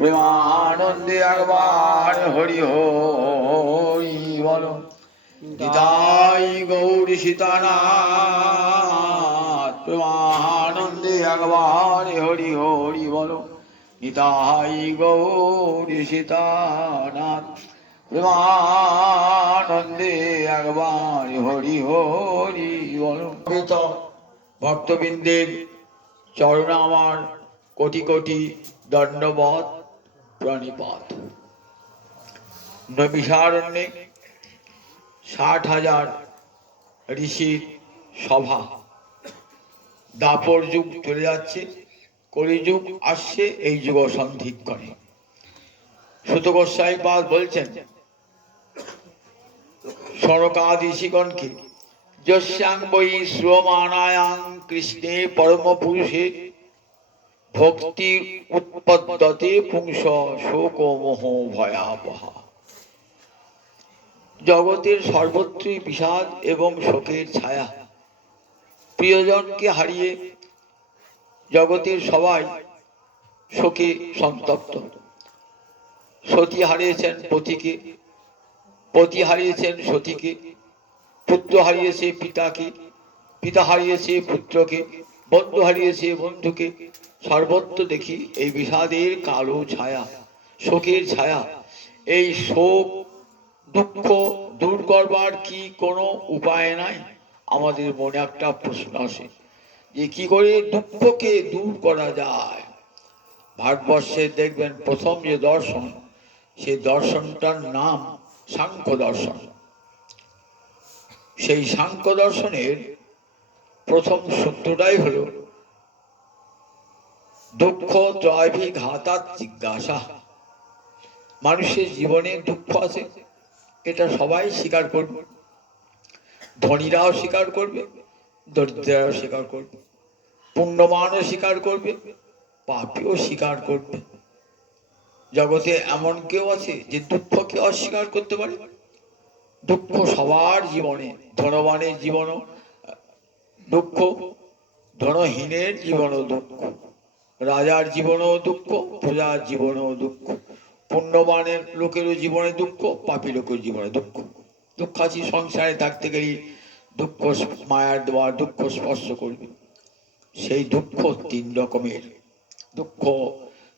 প্রেমানন্দে একবার হরি হরি বলো। নিতাই গৌরী সীতানাথ প্রেমানন্দে একবার হরি হরি বলো। নিতাই গৌরী সীতানাথ প্রেমানন্দে একবার হরি হরি বলো। ভক্তবৃন্দের চরণ আমার কোটি কোটি দণ্ডবত প্রণিপাত। নৈমিষারণ্যে 60,000 ঋষির সভা। দাপর যুগ চলে যাচ্ছে, কলিযুগ আসছে, এই যুগ সন্ধিক্ষণে। সুত গোস্বামী পাদ বলছেন সনকাদি ঋষিগণকে, যস্যাং বৈ শ্রমানায়াং কৃষ্ণে পরম পুরুষে ভক্তি উৎপদ্যতে পুংস শোক মোহ ভয়াবহা। জগতের সর্বত্রই বিষাদ এবং শোকের ছায়া। প্রিয়জনকে হারিয়ে জগতের সবাই শোকে সন্তপ্ত। সতী হারিয়েছেন পতিকে, পতি হারিয়েছেন সতীকে, পুত্র হারিয়েছে পিতাকে, পিতা হারিয়েছে পুত্রকে, বন্ধু হারিয়েছে বন্ধুকে। সর্বত্র দেখি এই বিষাদের কালো ছায়া, শোকের ছায়া। এই শোক দুঃখ দূর করবার কি কোনো উপায় নাই? আমাদের মনে একটা প্রশ্ন আসে যে কি করে দুঃখকে দূর করা যায়। ভারতবর্ষে দেখবেন প্রথম যে দর্শন, সেই দর্শনটার নাম সাংখ্য দর্শন। সেই সাংখ্য দর্শনের প্রথম সূত্রটাই হল দুঃখ ত্রয়ভিঘাতাৎ জিজ্ঞাসা। মানুষের জীবনে দুঃখ আছে, এটা সবাই স্বীকার করবে। ধনীরাও স্বীকার করবে, দরিদ্ররাও স্বীকার করবে, পুণ্যবানও স্বীকার করবে, পাপীও স্বীকার করবে। জগতে এমন কেউ আছে যে দুঃখকে অস্বীকার করতে পারে? দুঃখ সবার জীবনে, ধনবানের জীবনও দুঃখ, ধনহীনের জীবনও দুঃখ, রাজার জীবনেও দুঃখ, প্রজার জীবনেও দুঃখ, পুণ্যবানের লোকেরও জীবনে দুঃখ, পাপী লোকের জীবনে দুঃখ। দুঃখ আছে, সংসারে থাকতে গেলে দুঃখ মায়ার দেওয়ার দুঃখ স্পর্শ করবে। সেই দুঃখ 3 রকমের। দুঃখ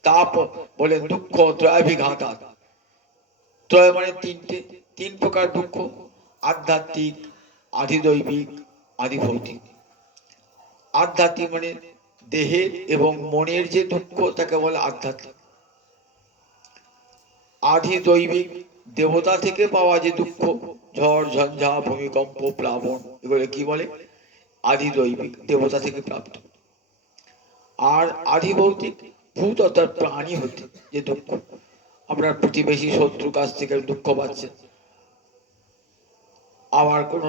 তাপ বলে দুঃখ ত্রয়াভিঘাতাৎ। ত্রয় মানে 3টে, 3 প্রকার দুঃখ: আধ্যাত্মিক, আধিদৈবিক, আধিভৌতিক। আধ্যাত্মিক মানে দেহের এবং মনের যে দুঃখ, তাকে বলে আধ্যাত্মিক। আধিদৈবিক দেবতা থেকে পাওয়া যে দুঃখ, ঝড় ঝঞ্ঝা ভূমিকম্প প্লাবন, এগুলো কি বলে? আধিদৈবিক, দেবতা থেকে প্রাপ্ত। আর আধিভৌতিক, ভূত অর্থাৎ প্রাণী হতে যে দুঃখ। আপনার প্রতিবেশী শত্রু কাছ থেকে দুঃখ পাচ্ছেন, আবার কোন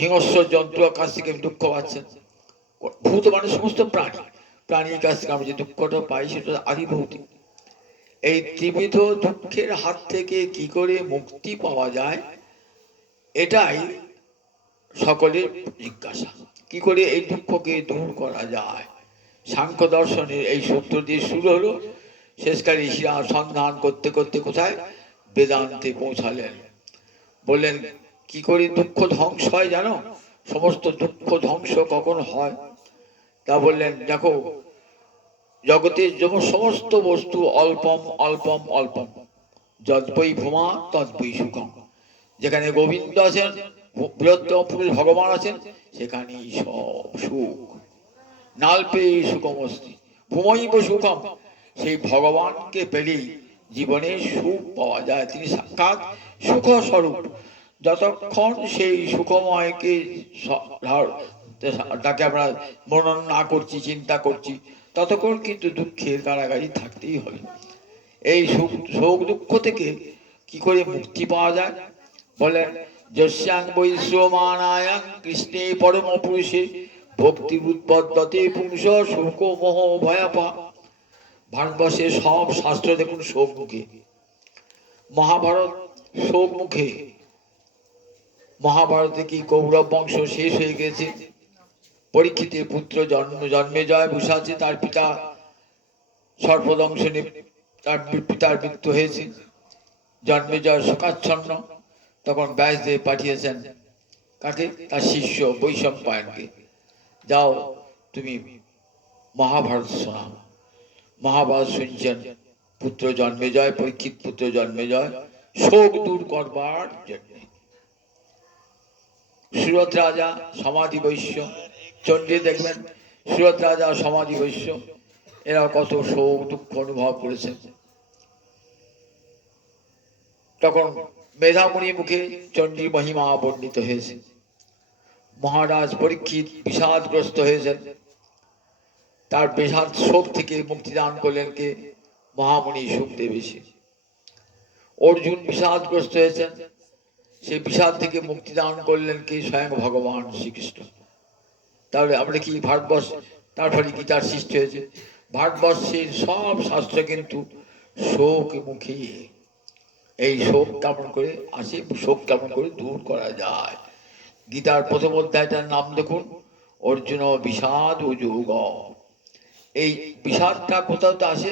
হিংস্র যন্ত্রের কাছ থেকে দুঃখ পাচ্ছেন। ভূত মানে সমস্ত প্রাণী, প্রাণীর কাছ থেকে আমরা যে দুঃখটা পাই সেটা আধিভৌতিক। এই ত্রিবিধ দুঃখের হাত থেকে কি করে মুক্তি পাওয়া যায়, এটাই সকলের জিজ্ঞাসা। কি করে এই দুঃখকে দূর করা যায়? সাংখ্য দর্শনের এই সূত্র দিয়ে শুরু হলো। শেষকালে ঋষিরা সন্ধান করতে করতে কোথায়? বেদান্তে পৌঁছালেন। বললেন কি করে দুঃখ ধ্বংস হয় জানো? সমস্ত দুঃখ ধ্বংস কখন হয় তা বললেন, দেখো জগতের সমস্ত বস্তু অল্পম অল্পম অল্পম, যদ্বৈ ভূমা তদ্বৈ সুখম। যেখানে গোবিন্দ আছেন, বৃহত্তম পুরুষ ভগবান আছেন, সেখানেই সব সুখ। নাল্পে সুখমস্তি ভূমৈব সুখম। সেই ভগবানকে পেলেই জীবনে সুখ পাওয়া যায়। তিনি সাক্ষাৎ সুখ স্বরূপ। যতক্ষণ সেই সুখময়কে তাকে আমরা মনন না করছি, চিন্তা করছি, ততক্ষণ কিন্তু দুঃখের কারাগারে থাকতেই হবে। এই শোক দুঃখ থেকে কি করে মুক্তি পাওয়া যায়? বলেন যস্যাং বৈশ্রমানায়াং কৃষ্ণে পরম পুরুষে ভক্তি উৎপদ্যতে পুংস শোক মোহ ভয়াপা। ভারতবর্ষের সব শাস্ত্র দেখুন শোক মুখে। মহাভারত শোক মুখে। মহাভারতে কি কৌরব বংশ শেষ হয়ে গেছে? পরীক্ষিতের পুত্র জন্মে জয় বসে আছে, তার পিতা সর্পদংশনে তার পিতার মৃত্যু হয়েছে, জন্মেজয় শোকাচ্ছন্ন, তখন ব্যাসদেব পাঠিয়েছেন কাকে? তার শিষ্য বৈশম্পায়নকে, যাও তুমি মহাভারত শোনাও। মহাভারত শুনছেন পুত্র জন্মেজয়, পরীক্ষিত পুত্র জন্মেজয় শোক দূর করবার জন্য। সুরত রাজা সমাধি বৈশ্য, চণ্ডী দেখবেন সুরত রাজা সমাধি বৈশ্য, এরা কত শোক দুঃখ অনুভব করেছেন। তখন মেধামণির মুখে চণ্ডীর মহিমা বর্ণিত হয়েছে। মহারাজ পরীক্ষিত বিষাদগ্রস্ত হয়েছেন, তার বিষাদ শোক থেকে মুক্তিদান করলেন কে? মহামণি সুখদেব এসে। অর্জুন বিষাদগ্রস্ত হয়েছেন, সেই বিষাদ থেকে মুক্তিদান করলেন কে? স্বয়ং ভগবান শ্রীকৃষ্ণ। তাহলে আমরা কি ভারতবর্ষ, তারপরে গীতার সৃষ্টি হয়েছে। ভারতবর্ষের সব শাস্ত্র কিন্তু শোক মুখী। এই শোক কেমন করে আসে, শোক কেমন করে দূর করা যায়। গীতার প্রথম অধ্যায়টার নাম দেখুন, অর্জুন বিষাদ যোগ। এই বিষাদটা কোথাও তো আসে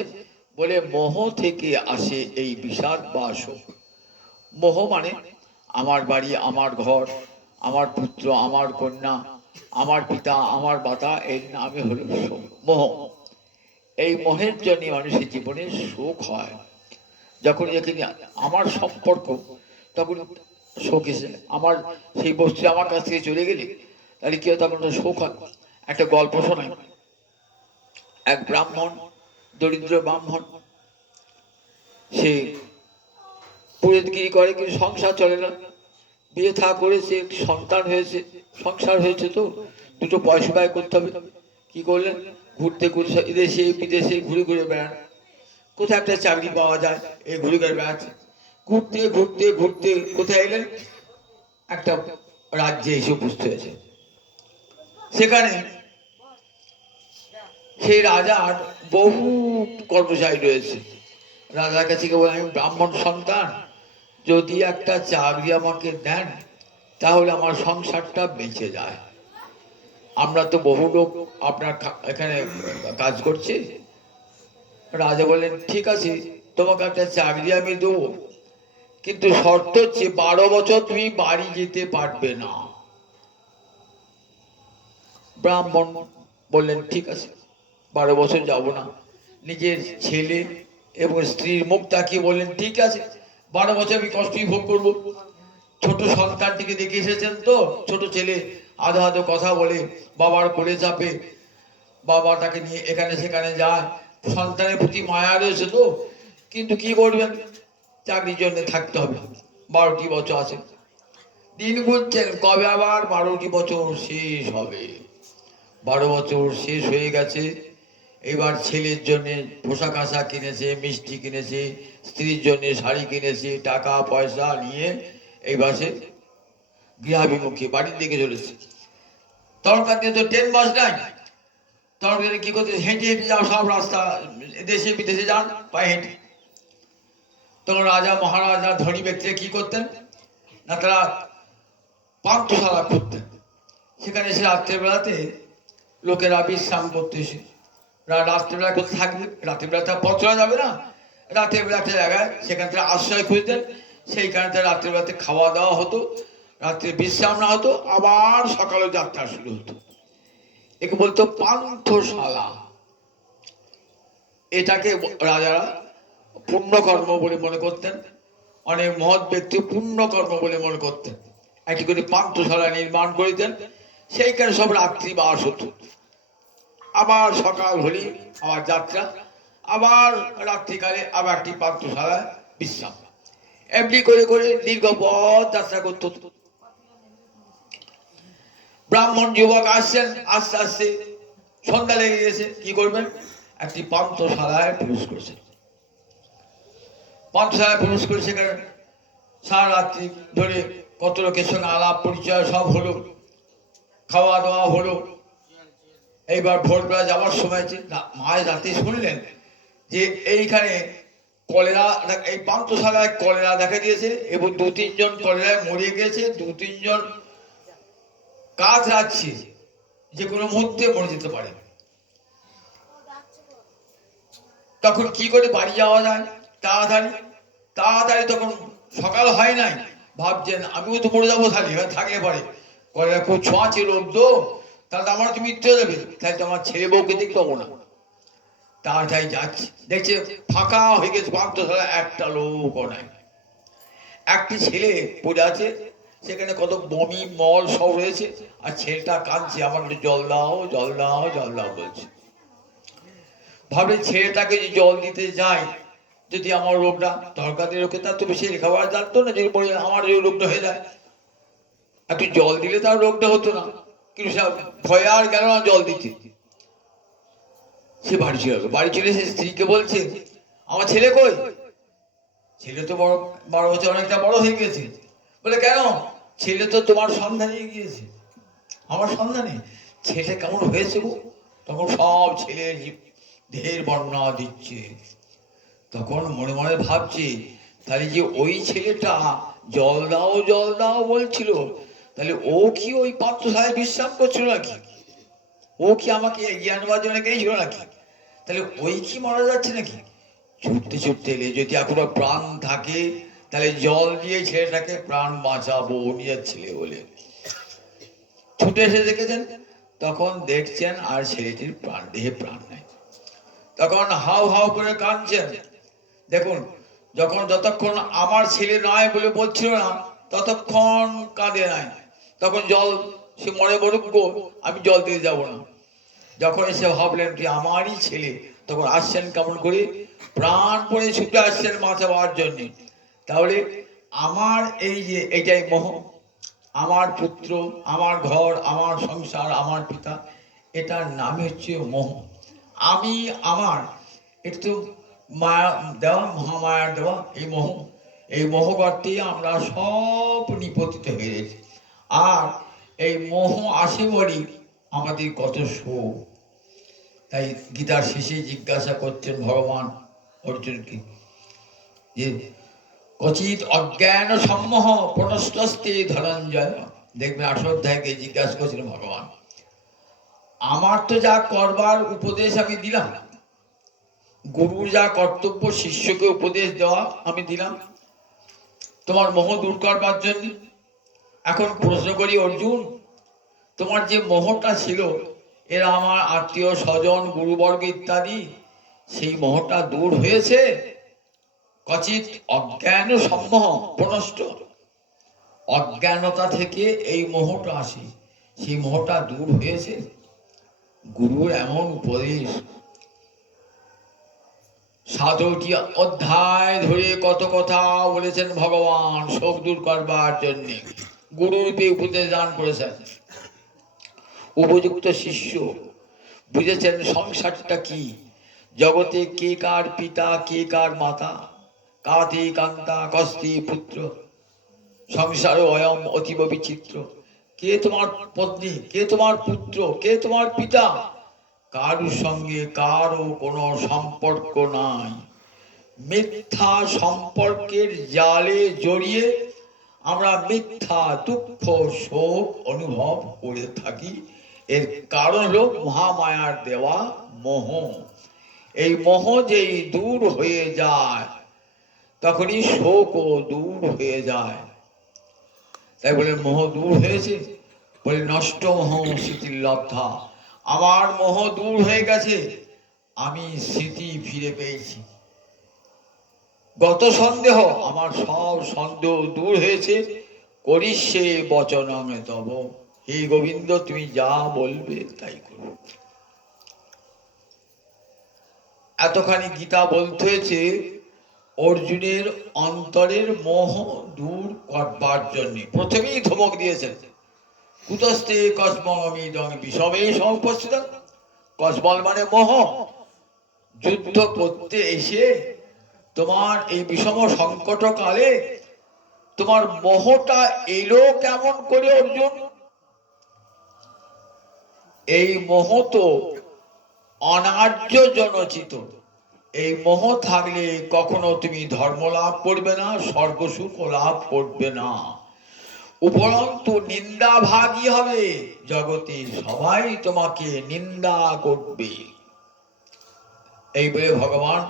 বলে মোহ থেকে আসে এই বিষাদ বা শোক। মোহ মানে আমার বাড়ি, আমার ঘর, আমার পুত্র, আমার কন্যা, আমার পিতা, আমার মাতা, এর নামে হলো শোক, মোহ। এই মোহের জন্য মানুষের জীবনে শোক হয়। যখন এখানে আমার সম্পর্ক, তখন শোক এসে আমার সেই বস্তু আমার কাছ থেকে চলে গেলে তাহলে কি হয়? তখন শোক হয়। একটা গল্প শোনাই। এক ব্রাহ্মণ, দরিদ্র ব্রাহ্মণ, সে পুরোহিতগিরি করে, কিন্তু সংসার চলে না। বিয়ে থা করেছে, একটি সন্তান হয়েছে, সংসার হয়েছে, তো দুটো পয়সা ব্যয় করতে হবে। কি করলেন? ঘুরতে ঘুরতে দেশে বিদেশে ঘুরে ঘুরে বেড়ান, কোথায় একটা চাকরি পাওয়া যায়, এই ঘুরে ঘুরে বেড়াচ্ছে। ঘুরতে ঘুরতে ঘুরতে কোথায় এলেন? একটা রাজ্যে এসে উপস্থিত হয়েছে। সেখানে সেই রাজার বহু কর্মচারী রয়েছে। রাজার কাছে গিয়ে বলে, আমি ব্রাহ্মণ সন্তান, যদি একটা চাকরি আমাকে দেন তাহলে আমার সংসারটা বেঁচে যায়। আমরা তো বহু লোক আপনার এখানে কাজ করছে। রাজা বললেন, ঠিক আছে, তোমাকে একটা চাকরি আমি দেবো, কিন্তু শর্ত হচ্ছে 12 বছর তুমি বাড়ি যেতে পারবে না। ব্রাহ্মণ বললেন, ঠিক আছে, 12 বছর যাব না। নিজের ছেলে এবং স্ত্রীর মুখ তাকিয়ে বললেন, ঠিক আছে, 12 বছর আমি কষ্টই ভোগ করবো। ছোট সন্তানটিকে দেখে এসেছেন তো, ছোট ছেলে আধো আধো কথা বলে, বাবার কোলে চাপে, বাবা তাকে নিয়ে এখানে সেখানে যায়, সন্তানের প্রতি মায়া রয়েছে তো। কিন্তু কি করবেন, চাকরির জন্য থাকতে হবে। 12টি বছর আছে, দিন গুনছেন কবে আবার 12টি বছর শেষ হবে। 12 বছর শেষ হয়ে গেছে। এবার ছেলের জন্য পোশাক আশাক কিনেছে, মিষ্টি কিনেছে, স্ত্রীর জন্য শাড়ি কিনেছে, টাকা পয়সা নিয়ে এইবার সে গৃহাভিমুখী বাড়ির দিকে চলেছে। তখনকার দিনে তো ট্রেন বাস নাই, তখন কি করতে? হেঁটে হেঁটে যাও, সব রাস্তা দেশে বিদেশে যান পায়ে হেঁটে। তখন রাজা মহারাজা ধনী ব্যক্তিরা কি করতেন না, তারা পান্থশালা করতেন। সেখানে এসে রাত্রেবেলাতে লোকেরা বিশ্রাম করতে এসে, রাত্রেবেলা কোথায় থাকবে? রাত্রেবেলা তারা পথ চলা যাবে না, রাতের বেলা একটা জায়গায় সেখান থেকে আশ্রয় খুঁজতেন। সেইখানে তারা রাত্রেবেলাতে খাওয়া দাওয়া হতো, রাত্রে বিশ্রাম না হতো, আবার সকালে যাত্রা শুরু হতো। একে বলতো পান্থশালা। এটাকে রাজারা পুণ্যকর্ম বলে মনে করতেন। অনেক মহৎ ব্যক্তি পুণ্যকর্ম বলে মনে করতেন। একটি করে পান্থশালা নির্মাণ করিতেন, সেইখানে সব রাত্রি বাস হতো। আবার সকাল হলি আবার যাত্রা, আবার রাত্রিকালে আবার একটি পান্থশালায় বিশ্রাম। এমনি করে করে দীর্ঘ পথ যাত্রা করতে হতো। ব্রাহ্মণ যুবক আসছেন, আস্তে আস্তে সন্ধ্যা লেগে গেছে, কি করবেন? একটি পান্থশালায় প্রবেশ করেছেন। পান্থশালায় প্রবেশ করে সেখানে সারা রাত্রি ধরে কত লোকের সঙ্গে আলাপ পরিচয় সব হলো, খাওয়া দাওয়া হলো। এইবার ভোরবেলা যাওয়ার সময় মায়ের রাতে শুনলেন যে এইখানে কলেরা, এই পান্থশালায় কলেরা দেখা দিয়েছে এবং 2-3 জন কলেরায় মরে গেছে, 2-3 জন কাজ রাখছে, যে কোনো মুহূর্তে মরে যেতে পারে। তখন কি করে বাড়ি যাওয়া যায় তাড়াতাড়ি তাড়াতাড়ি? তখন সকাল হয় নাই, ভাবছেন আমিও তো মরে যাবো, তাহলে থাকলে পরে করে খুব ছোঁয়াচে লোক তো, তাহলে আমার তো মৃত্যু হয়ে যাবে, তাহলে তো আমার ছেলে বউকে দেখতে পাবো না। তাড়াতাড়ি যাচ্ছে, দেখছে ফাঁকা হয়ে গেছে, পান্থশালা একটা লোকও নাই। একটি ছেলে পড়ে আছে, সেখানে কত বমি মল সব রয়েছে, আর ছেলেটা কাঁদছে, আমার জল দাও জল দাও জল দাও বলছে। ভাবে ছেলেটাকে যে জল দিতে যাই, যদি আমার রোগটা দরকারি রোগে, তার তো বেশি লেখাপড়া জানতো না, যদি আমার যে রোগটা হয়ে যায়, একটু জল দিলে তার রোগটা হতো না, কিন্তু সে ভয়ে আর গেল না জল দিতে। সে বাড়ি চলে গেল, বাড়ি চলে সে স্ত্রীকে বলছে আমার ছেলে কই? ছেলে তো 12 বছর অনেকটা বড় হয়ে গেছে। বলে কেন? ছেলে তো তোমার সন্ধানে গিয়েছে। আমার সন্ধানে? ছেলে কেমন হয়েছে গো? তখন সব ছেলের দেহের বর্ণনা দিচ্ছে। তখন মনে মনে ভাবছে, তাহলে যে ওই ছেলেটা জল দাও বলছিল, তাহলে ও কি ওই পাত্রশালায় বিশ্রাম করছিল নাকি? ও কি আমাকে জ্ঞান বাজনে গেছিল নাকি? তাহলে ওই কি মারা যাচ্ছে নাকি? ছুটতে ছুটতে এলে, যদি এখনো প্রাণ থাকে তাহলে জল দিয়ে ছেলেটাকে প্রাণ বাঁচাবো, নিজের ছেলে বলে ছুটে এসে দেখেছেন। তখন দেখছেন আর ছেলেটির প্রাণ, দেহে প্রাণ নাই। তখন হাউ হাউ করে কাঁদছেন। দেখুন, যতক্ষণ আমার ছেলে নয় বলে বলছিল না, ততক্ষণ কাঁদে নাই। তখন জল, সে মরে মরুক গো, আমি জল দিতে যাব না। যখন এসে ভাবলেন যে আমারই ছেলে, তখন আসছেন কেমন করে? প্রাণ পড়ে ছুটে আসছেন বাঁচাবার জন্য। তাহলে আমার এই যে এইটাই মোহ, আমার পুত্র, আমার ঘর, আমার সংসার, আমার পিতা, এটার নাম হচ্ছে মোহ। আমি আমার, একটু মায়া দেওয়া, মহামায়ার দেওয়া এই মোহ। এই মোহগর্তে আমরা সব নিপতিত হয়ে গেছি। আর এই মোহ আসে বলি আমাদের কত শোক। তাই গীতার শেষে জিজ্ঞাসা করছেন ভগবান অর্জুনকে, যে কচিত অজ্ঞান সম্মোহ প্রনষ্টস্তে ধনঞ্জয়। দেখবেন 18 অধ্যায়কে জিজ্ঞাসা করছিলেন ভগবান, আমার তো যা করবার উপদেশ আমি দিলাম, গুরুর যা কর্তব্য শিষ্যকে উপদেশ দেওয়া আমি দিলাম তোমার মোহ দূর করবার জন্য। এখন প্রশ্ন করি অর্জুন, তোমার যে মোহটা ছিল, এরা আমার আত্মীয় স্বজন গুরুবর্গ ইত্যাদি, সেই মোহটা দূর হয়েছে? কচিত অজ্ঞান সম্মোহ প্রনষ্ট, অজ্ঞানতা থেকে এই মোহটা আসে, সেই মোহটা দূর হয়েছে? গুরুর এমন উপদেশ, 7টি অধ্যায় ধরে কত কথা বলেছেন ভগবান শোক দূর করবার জন্য, গুরুরূপে উপদেশ দান করেছেন। উপযুক্ত শিষ্য বুঝেছেন সংসারটা কি, জগতে কে কার পিতা, কে কার মাতা, কাতে কান্তা কস্তি পুত্র, সংসার অয়ম অতীব বিচিত্র। কে তোমার পত্নী, কে তোমার পুত্র, কে তোমার পিতা, কারোর সঙ্গে কারো কোনো সম্পর্ক নাই। মিথ্যা সম্পর্কের জালে জড়িয়ে আমরা মিথ্যা দুঃখ শোক অনুভব করে থাকি। এর কারণ হল মহামায়ার দেওয়া মোহ। এই মোহ যেই দূর হয়ে যায়, তখনই শোকও দূর হয়ে যায়। তাই বলে মোহ দূর হয়েছে, বলে নষ্ট মোহ স্মৃতির লব্ধা। আমার মোহ দূর হয়ে গেছে, আমি স্মৃতি ফিরে পেয়েছি। গত সন্দেহ, আমার সব সন্দেহ দূর হয়েছে। করিষ্যে বচনং তব, হে গোবিন্দ তুমি যা বলবে তাই করো। এতখানি গীতা বলতে হয়েছে অর্জুনের অন্তরের মোহ দূর করবার জন্য। প্রথমেই ধমক দিয়েছেন, কুতস্তে কসমমিদং বিষমে সমুপস্থিত। কসমল মানে মোহ। যুদ্ধ করতে এসে তোমার এই বিষম সংকট কালে তোমার মোহটা এলো কেমন করে অর্জুন? এই মোহ তো অনার্য জনচিত। এই মোহ থাকলে কখনো তুমি ধর্ম লাভ করবে না, স্বর্গসুখ লাভ করবে না, উপরন্তু নিন্দা ভাগী হবে। জগতে সবাই তোমাকে নিন্দা করবে। এই বলে ভগবান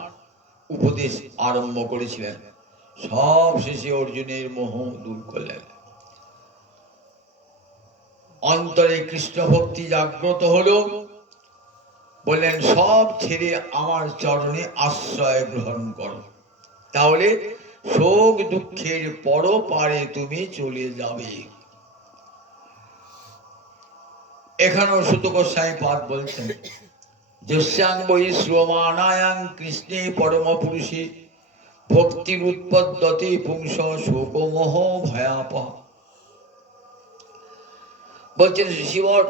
উপদেশ আরম্ভ করেছিলেন। সব শেষে অর্জুনের মোহ দূর করলেন। অন্তরে কৃষ্ণ ভক্তি জাগ্রত হলো, বললেন সব ছেড়ে আমার চরণে আশ্রয় গ্রহণ করো, তাহলে শোক দুঃখের পরপারে তুমি চলে যাবে। এখানেও সুত গোস্বামী পাদ বলছেন, যস্যাং বৈ শ্রমানায়াং কৃষ্ণে পরম পুরুষে ভক্তির উৎপদ্যতে পুংস শোক মোহ ভয়াপহ। বলছেন জীবন,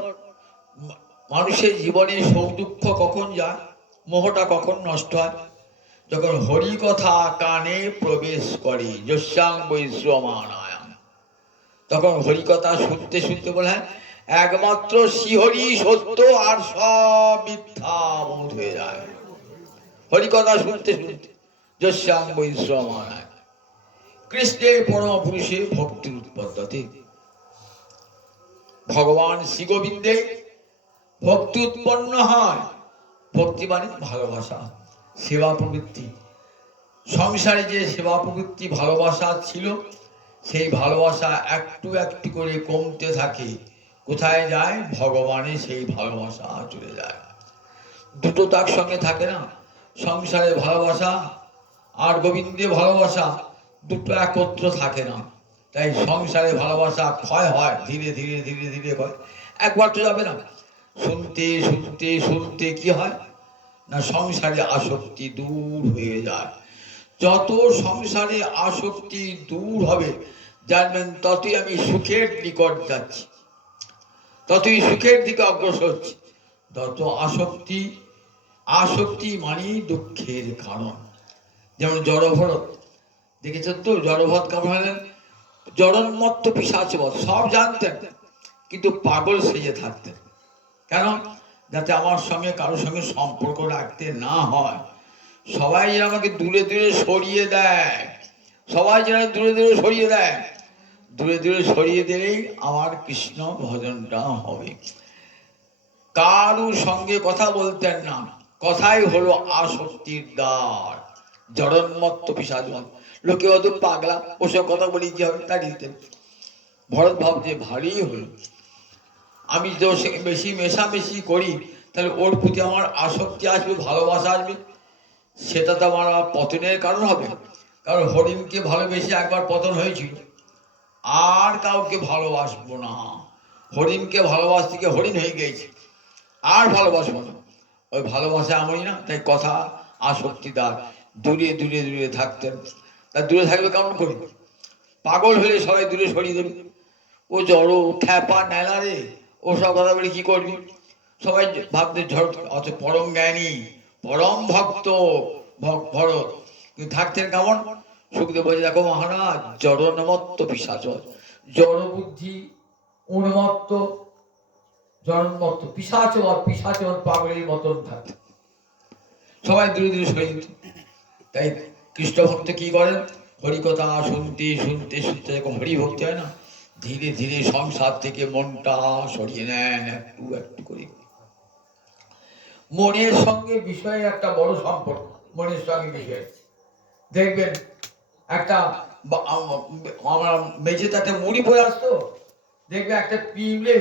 মানুষের জীবনে শোক দুঃখ কখন যায়, মোহটা কখন নষ্ট হয়, যখন হরি কথা কানে প্রবেশ করে। যস্যাং বৈ শ্রমানায়াং, তখন হরি কথা শুনতে শুনতে বলে হ্যাঁ একমাত্র শ্রীহরি সত্য আর সব মিথ্যা বোধ হয়ে যায়। হরি কথা শুনতে শুনতে যস্যাং বৈ শ্রমানায়াং কৃষ্ণের পরম পুরুষে ভক্তির উৎপদ্যতে, ভগবান শ্রী গোবিন্দে ভক্তি উৎপন্ন হয়। ভক্তি মানে ভালোবাসা, সেবা প্রবৃত্তি। সংসারে যে সেবা প্রবৃত্তি ভালোবাসা ছিল, সেই ভালোবাসা একটু একটু করে কমতে থাকে। কোথায় যায়? ভগবানে সেই ভালোবাসা চলে যায়। দুটো তার সঙ্গে থাকে না, সংসারে ভালোবাসা আর গোবিন্দে ভালোবাসা, দুটো একত্র থাকে না। তাই সংসারে ভালোবাসা ক্ষয় হয়, ধীরে ধীরে ধীরে ধীরে ক্ষয়। একবার তো যাবে না। শুনতে শুনতে শুনতে কি হয় না, সংসারে আসক্তি দূর হয়ে যায়। যত সংসারে আসক্তি দূর হবে জানবেন ততই আমি সুখের নিকট যাচ্ছি, ততই সুখের দিকে অগ্রসর হচ্ছি। তত আসক্তি, আসক্তি মানেই দুঃখের কারণ। যেমন জড়ভরত দেখেছেন তো, জড়ভরত কেমন হলেন? জড়ন্মত্ত পিশাচবৎ, সব জানতেন কিন্তু পাগল সেজে থাকতেন। কেন? যাতে আমার সঙ্গে কারোর সঙ্গে সম্পর্ক রাখতে না হয়। সবাই যেন আমাকে দূরে দূরে সরিয়ে দেয়, সবাই যেন দূরে দূরে সরিয়ে দেয়। দূরে দূরে সরিয়ে দিলেই আমার কৃষ্ণ ভজনটা হবে। কারুর সঙ্গে কথা বলতেন না, কথাই হলো আসক্তির দ্বার। জড়ন্মত্ত পিশাচবৎ, লোকে অত পাগলা, ওসব কথা বলি কি হবে, তা দিতেন। ভরত ভাবছে ভারী হলো, আমি তো বেশি মেশামেশি করি, তাহলে ওর প্রতি আমার আসক্তি আসবে, ভালোবাসা আসবে, সেটা তো আমার পতনের কারণ হবে। কারণ হরিণকে ভালোবেসে একবার পতন হয়েছিল, আর কাউকে ভালোবাসবো না। হরিণকে ভালোবাসতে গিয়ে হরিণ হয়ে গেছে, আর ভালোবাসবো না। ওই ভালোবাসা এমনই না, তাই কথা আসক্তিদার, দূরে দূরে দূরে থাকতেন। তা দূরে থাকবে কেমন করে? পাগল হলে সবাই দূরে সরিয়ে দেবে। ও জড়ো খ্যাপা নেলা রে, ও সব কথা বলে কি করবি? সবাই ভাবতে ঝড়, অত পরম জ্ঞানী পরম ভক্ত ভরত, কিন্তু থাকতেন কেমন? সুখদেব বলছে দেখো মহারাজ, জড়ন্মত্ত পিশাচর, জড় বুদ্ধি উন্মত্ত, জড়ন্মত্ত পিশাচর, পিশাচর পাগলের মতন থাকতেন। সবাই দূরে দূরে সরিয়ে দিত। তাই কৃষ্ণ ভক্ত কি করেন? হরিকথা শুনতে শুনতে শুনতে, যখন হরি ভক্তি হয় না, ধীরে ধীরে সংসার থেকে মনটা সরিয়ে নেন একটু একটু করে। মনের সঙ্গে বিষয়ের একটা বড় সম্পর্ক, মনের সঙ্গে বিষয়। দেখবেন একটা আমরা মেঝেতে একটা মুড়ি পড়ে আসতো, দেখবে একটা পিঁপড়ে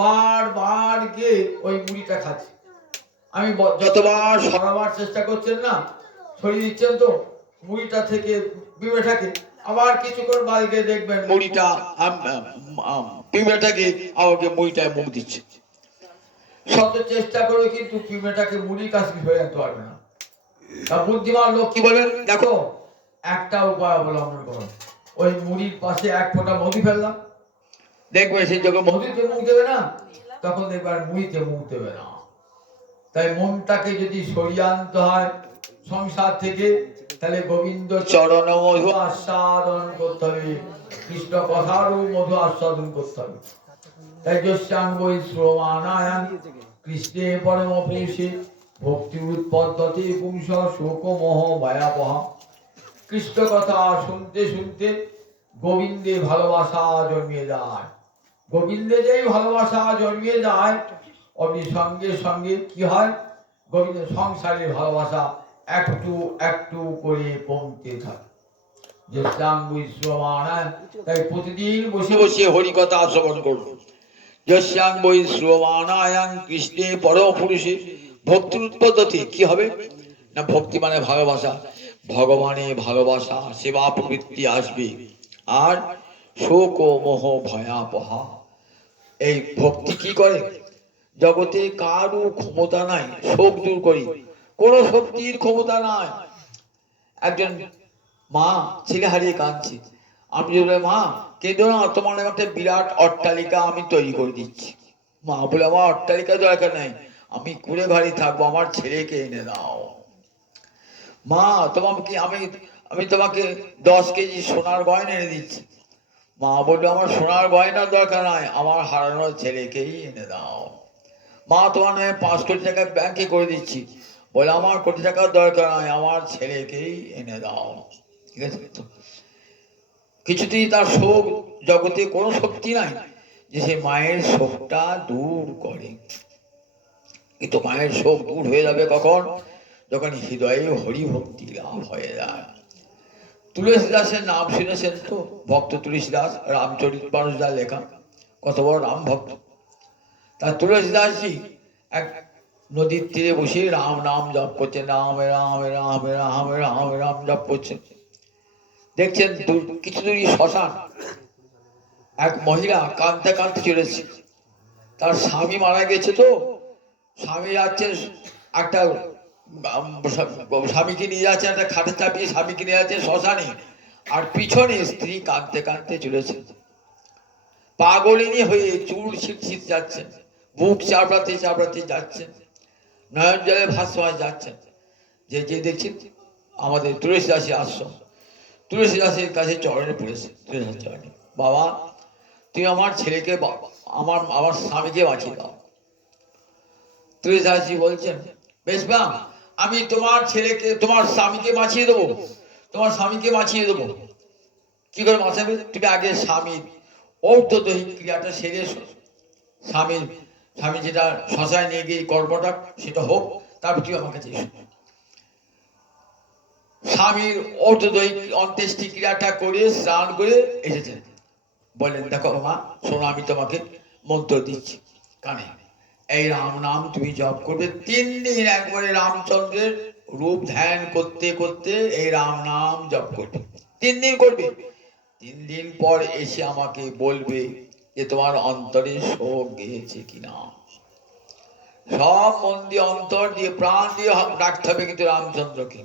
বারবার গিয়ে ওই মুড়িটা খাচ্ছে। আমি যতবার সরাবার চেষ্টা করছেন না, সরিয়ে দিচ্ছেন তো মুড়িটা থেকে পিঁপড়েটাকে, আবার কিছুক্ষণ বাড়িতে দেখবেন মুড়িটা পিঁপড়েটাকে আমাকে মুড়িটায় মুখ দিচ্ছে। শত চেষ্টা করে কিন্তু পিঁপড়েটাকে মুড়ির কাছে ধরে আনতে পারবে না। তা বুদ্ধিমান লোক কি বলবেন? দেখো একটা উপায় অবলম্বন করো, ওই মুড়ির পাশে এক ফোঁটা মধু ফেললাম, দেখবে সেই যখন মধুতে মুখ দেবে না, তখন দেখবে আর মুড়িতে মুখ দেবে না। তাই মনটাকে যদি সরিয়ে আনতে হয় সংসার থেকে, তাহলে গোবিন্দ চরণ মধু আস্বাদন করতে হবে, কৃষ্ণ কথারও মধু আস্বাদন করতে হবে। তাই যস্যাং বৈ শ্রমানায়াং কৃষ্ণে পরম পুরুষে ভক্তি উৎপদ্যতে পুংস শোক মোহ ভয়াবহ। কৃষ্ণ কথা শুনতে শুনতে গোবিন্দে ভালোবাসা জন্মিয়ে যায়। গোবিন্দে যেই ভালোবাসা জন্মিয়ে যায়, অমনি সঙ্গে সঙ্গে কি হয়? গোবিন্দ সংসারের ভালোবাসা একটু একটু করে কমতে থাকে। যে তাই প্রতিদিন বসে বসে হরিকথা শ্রবণ করব। যস্যাং বৈ শ্রবণায়াং কৃষ্ণে পরম পুরুষে ভক্তির উৎপত্তি কি হবে না? ভক্তি মানে ভালোবাসা, ভগবানে ভালোবাসা, সেবা প্রবৃত্তি আসবে, আর শোক ও মোহ ভয়াবহা। এই ভক্তি কি করে? জগতে কারও ক্ষমতা নাই শোক দূর করি, কোন শক্তির ক্ষমতা নাই। একজন মা ছেলে হারিয়ে কাঁদছে, আমি বলে মা কেঁদো না, তোমার একটা বিরাট অট্টালিকা আমি তৈরি করে দিচ্ছি। মা বলে আমার অট্টালিকা দরকার নাই, আমি কুড়ে ঘরে থাকবো, আমার ছেলেকে এনে দাও। মা তোমাকে আমি আমি তোমাকে 10 কেজি সোনার গয়না এনে দিচ্ছি। মা বললো আমার সোনার গয়নার দরকার নাই, আমার হারানো ছেলেকেই এনে দাও। মা তোমার নামে 5 কোটি টাকা ব্যাংকে করে দিচ্ছি। বলে আমার কোটি টাকার দরকার নাই, আমার ছেলেকেই এনে দাও। ঠিক আছে তো? কিছুতেই তার শোক, জগতে কোনো শক্তি নাই যে সে মায়ের শোকটা দূর করে। কিন্তু মায়ের শোক দূর হয়ে যাবে কখন? যখন হৃদয়ে হরিভক্তি লাভ হয়ে যায়। তুলসীদাসের নাম শুনেছেন তো? ভক্ত তুলসীদাস, রামচরিতমানস যার লেখা, কত বড় রাম ভক্ত। তার তুলসীদাসজি এক নদীর তীরে বসে রাম নাম জপ করছেন, রাম রাম রাম রাম রাম রাম জপ করছেন। দেখছেন কিছু দূরই শ্মশান, এক মহিলা কাঁদতে কাঁদতে চলেছে। তার স্বামী মারা গেছে তো, স্বামী যাচ্ছে একটা স্বামীকে নিয়ে যাচ্ছে, একটা খাটে চাপিয়ে স্বামীকে নিয়ে যাচ্ছে শ্মশানে, আর পিছনে স্ত্রী কাঁদতে কাঁদতে চলেছে। পাগলিনী হয়ে চুল ছিটছিট যাচ্ছেন, বুক চাপড়াতে চাপড়াতে যাচ্ছেন, নয়ন জলে ভাসমান যাচ্ছেন। যে যে দেখছেন আমাদের তুলসীদাসের আশ্রম, তুলসীদাসের কাছে চরণে পড়েছে। তুলসীদাস চরণে, বাবা তুমি আমার ছেলেকে, আমার আমার স্বামীকে বাঁচিয়ে দাও। তুলসীদাসজি বলছেন বেশ মা, আমি তোমার ছেলেকে তোমার স্বামীকে বাঁচিয়ে দেবো, তোমার স্বামীকে বাঁচিয়ে দেবো। কি করে বাঁচাবে? তুমি আগে স্বামীর ঔদ্ধদৈহিক ক্রিয়াটা সেরে স্বামী যেটা শ্মশানে নিয়ে গিয়ে কর্মটা সেটা হোক, তারপর তুমি আমার কাছে এসো। স্বামীর ঔদ্ধদৈহিক অন্ত্যেষ্টি ক্রিয়াটা করে স্নান করে এসেছেন। বললেন দেখো মা শোনো, আমি তোমাকে মন্ত্র দিচ্ছি কানে, এই রাম নাম তুমি জপ করবে 3 দিন, একবারে রামচন্দ্রের রূপ ধ্যান করতে করতে এই রাম নাম জপ করবে। 3 দিন করবে। 3 দিন পর এসে আমাকে বলবে যে তোমার অন্তরে শোক গিয়েছে কিনা। সব মন দিয়ে, অন্তর দিয়ে, প্রাণ দিয়ে ডাকতে হবে কিন্তু রামচন্দ্রকে।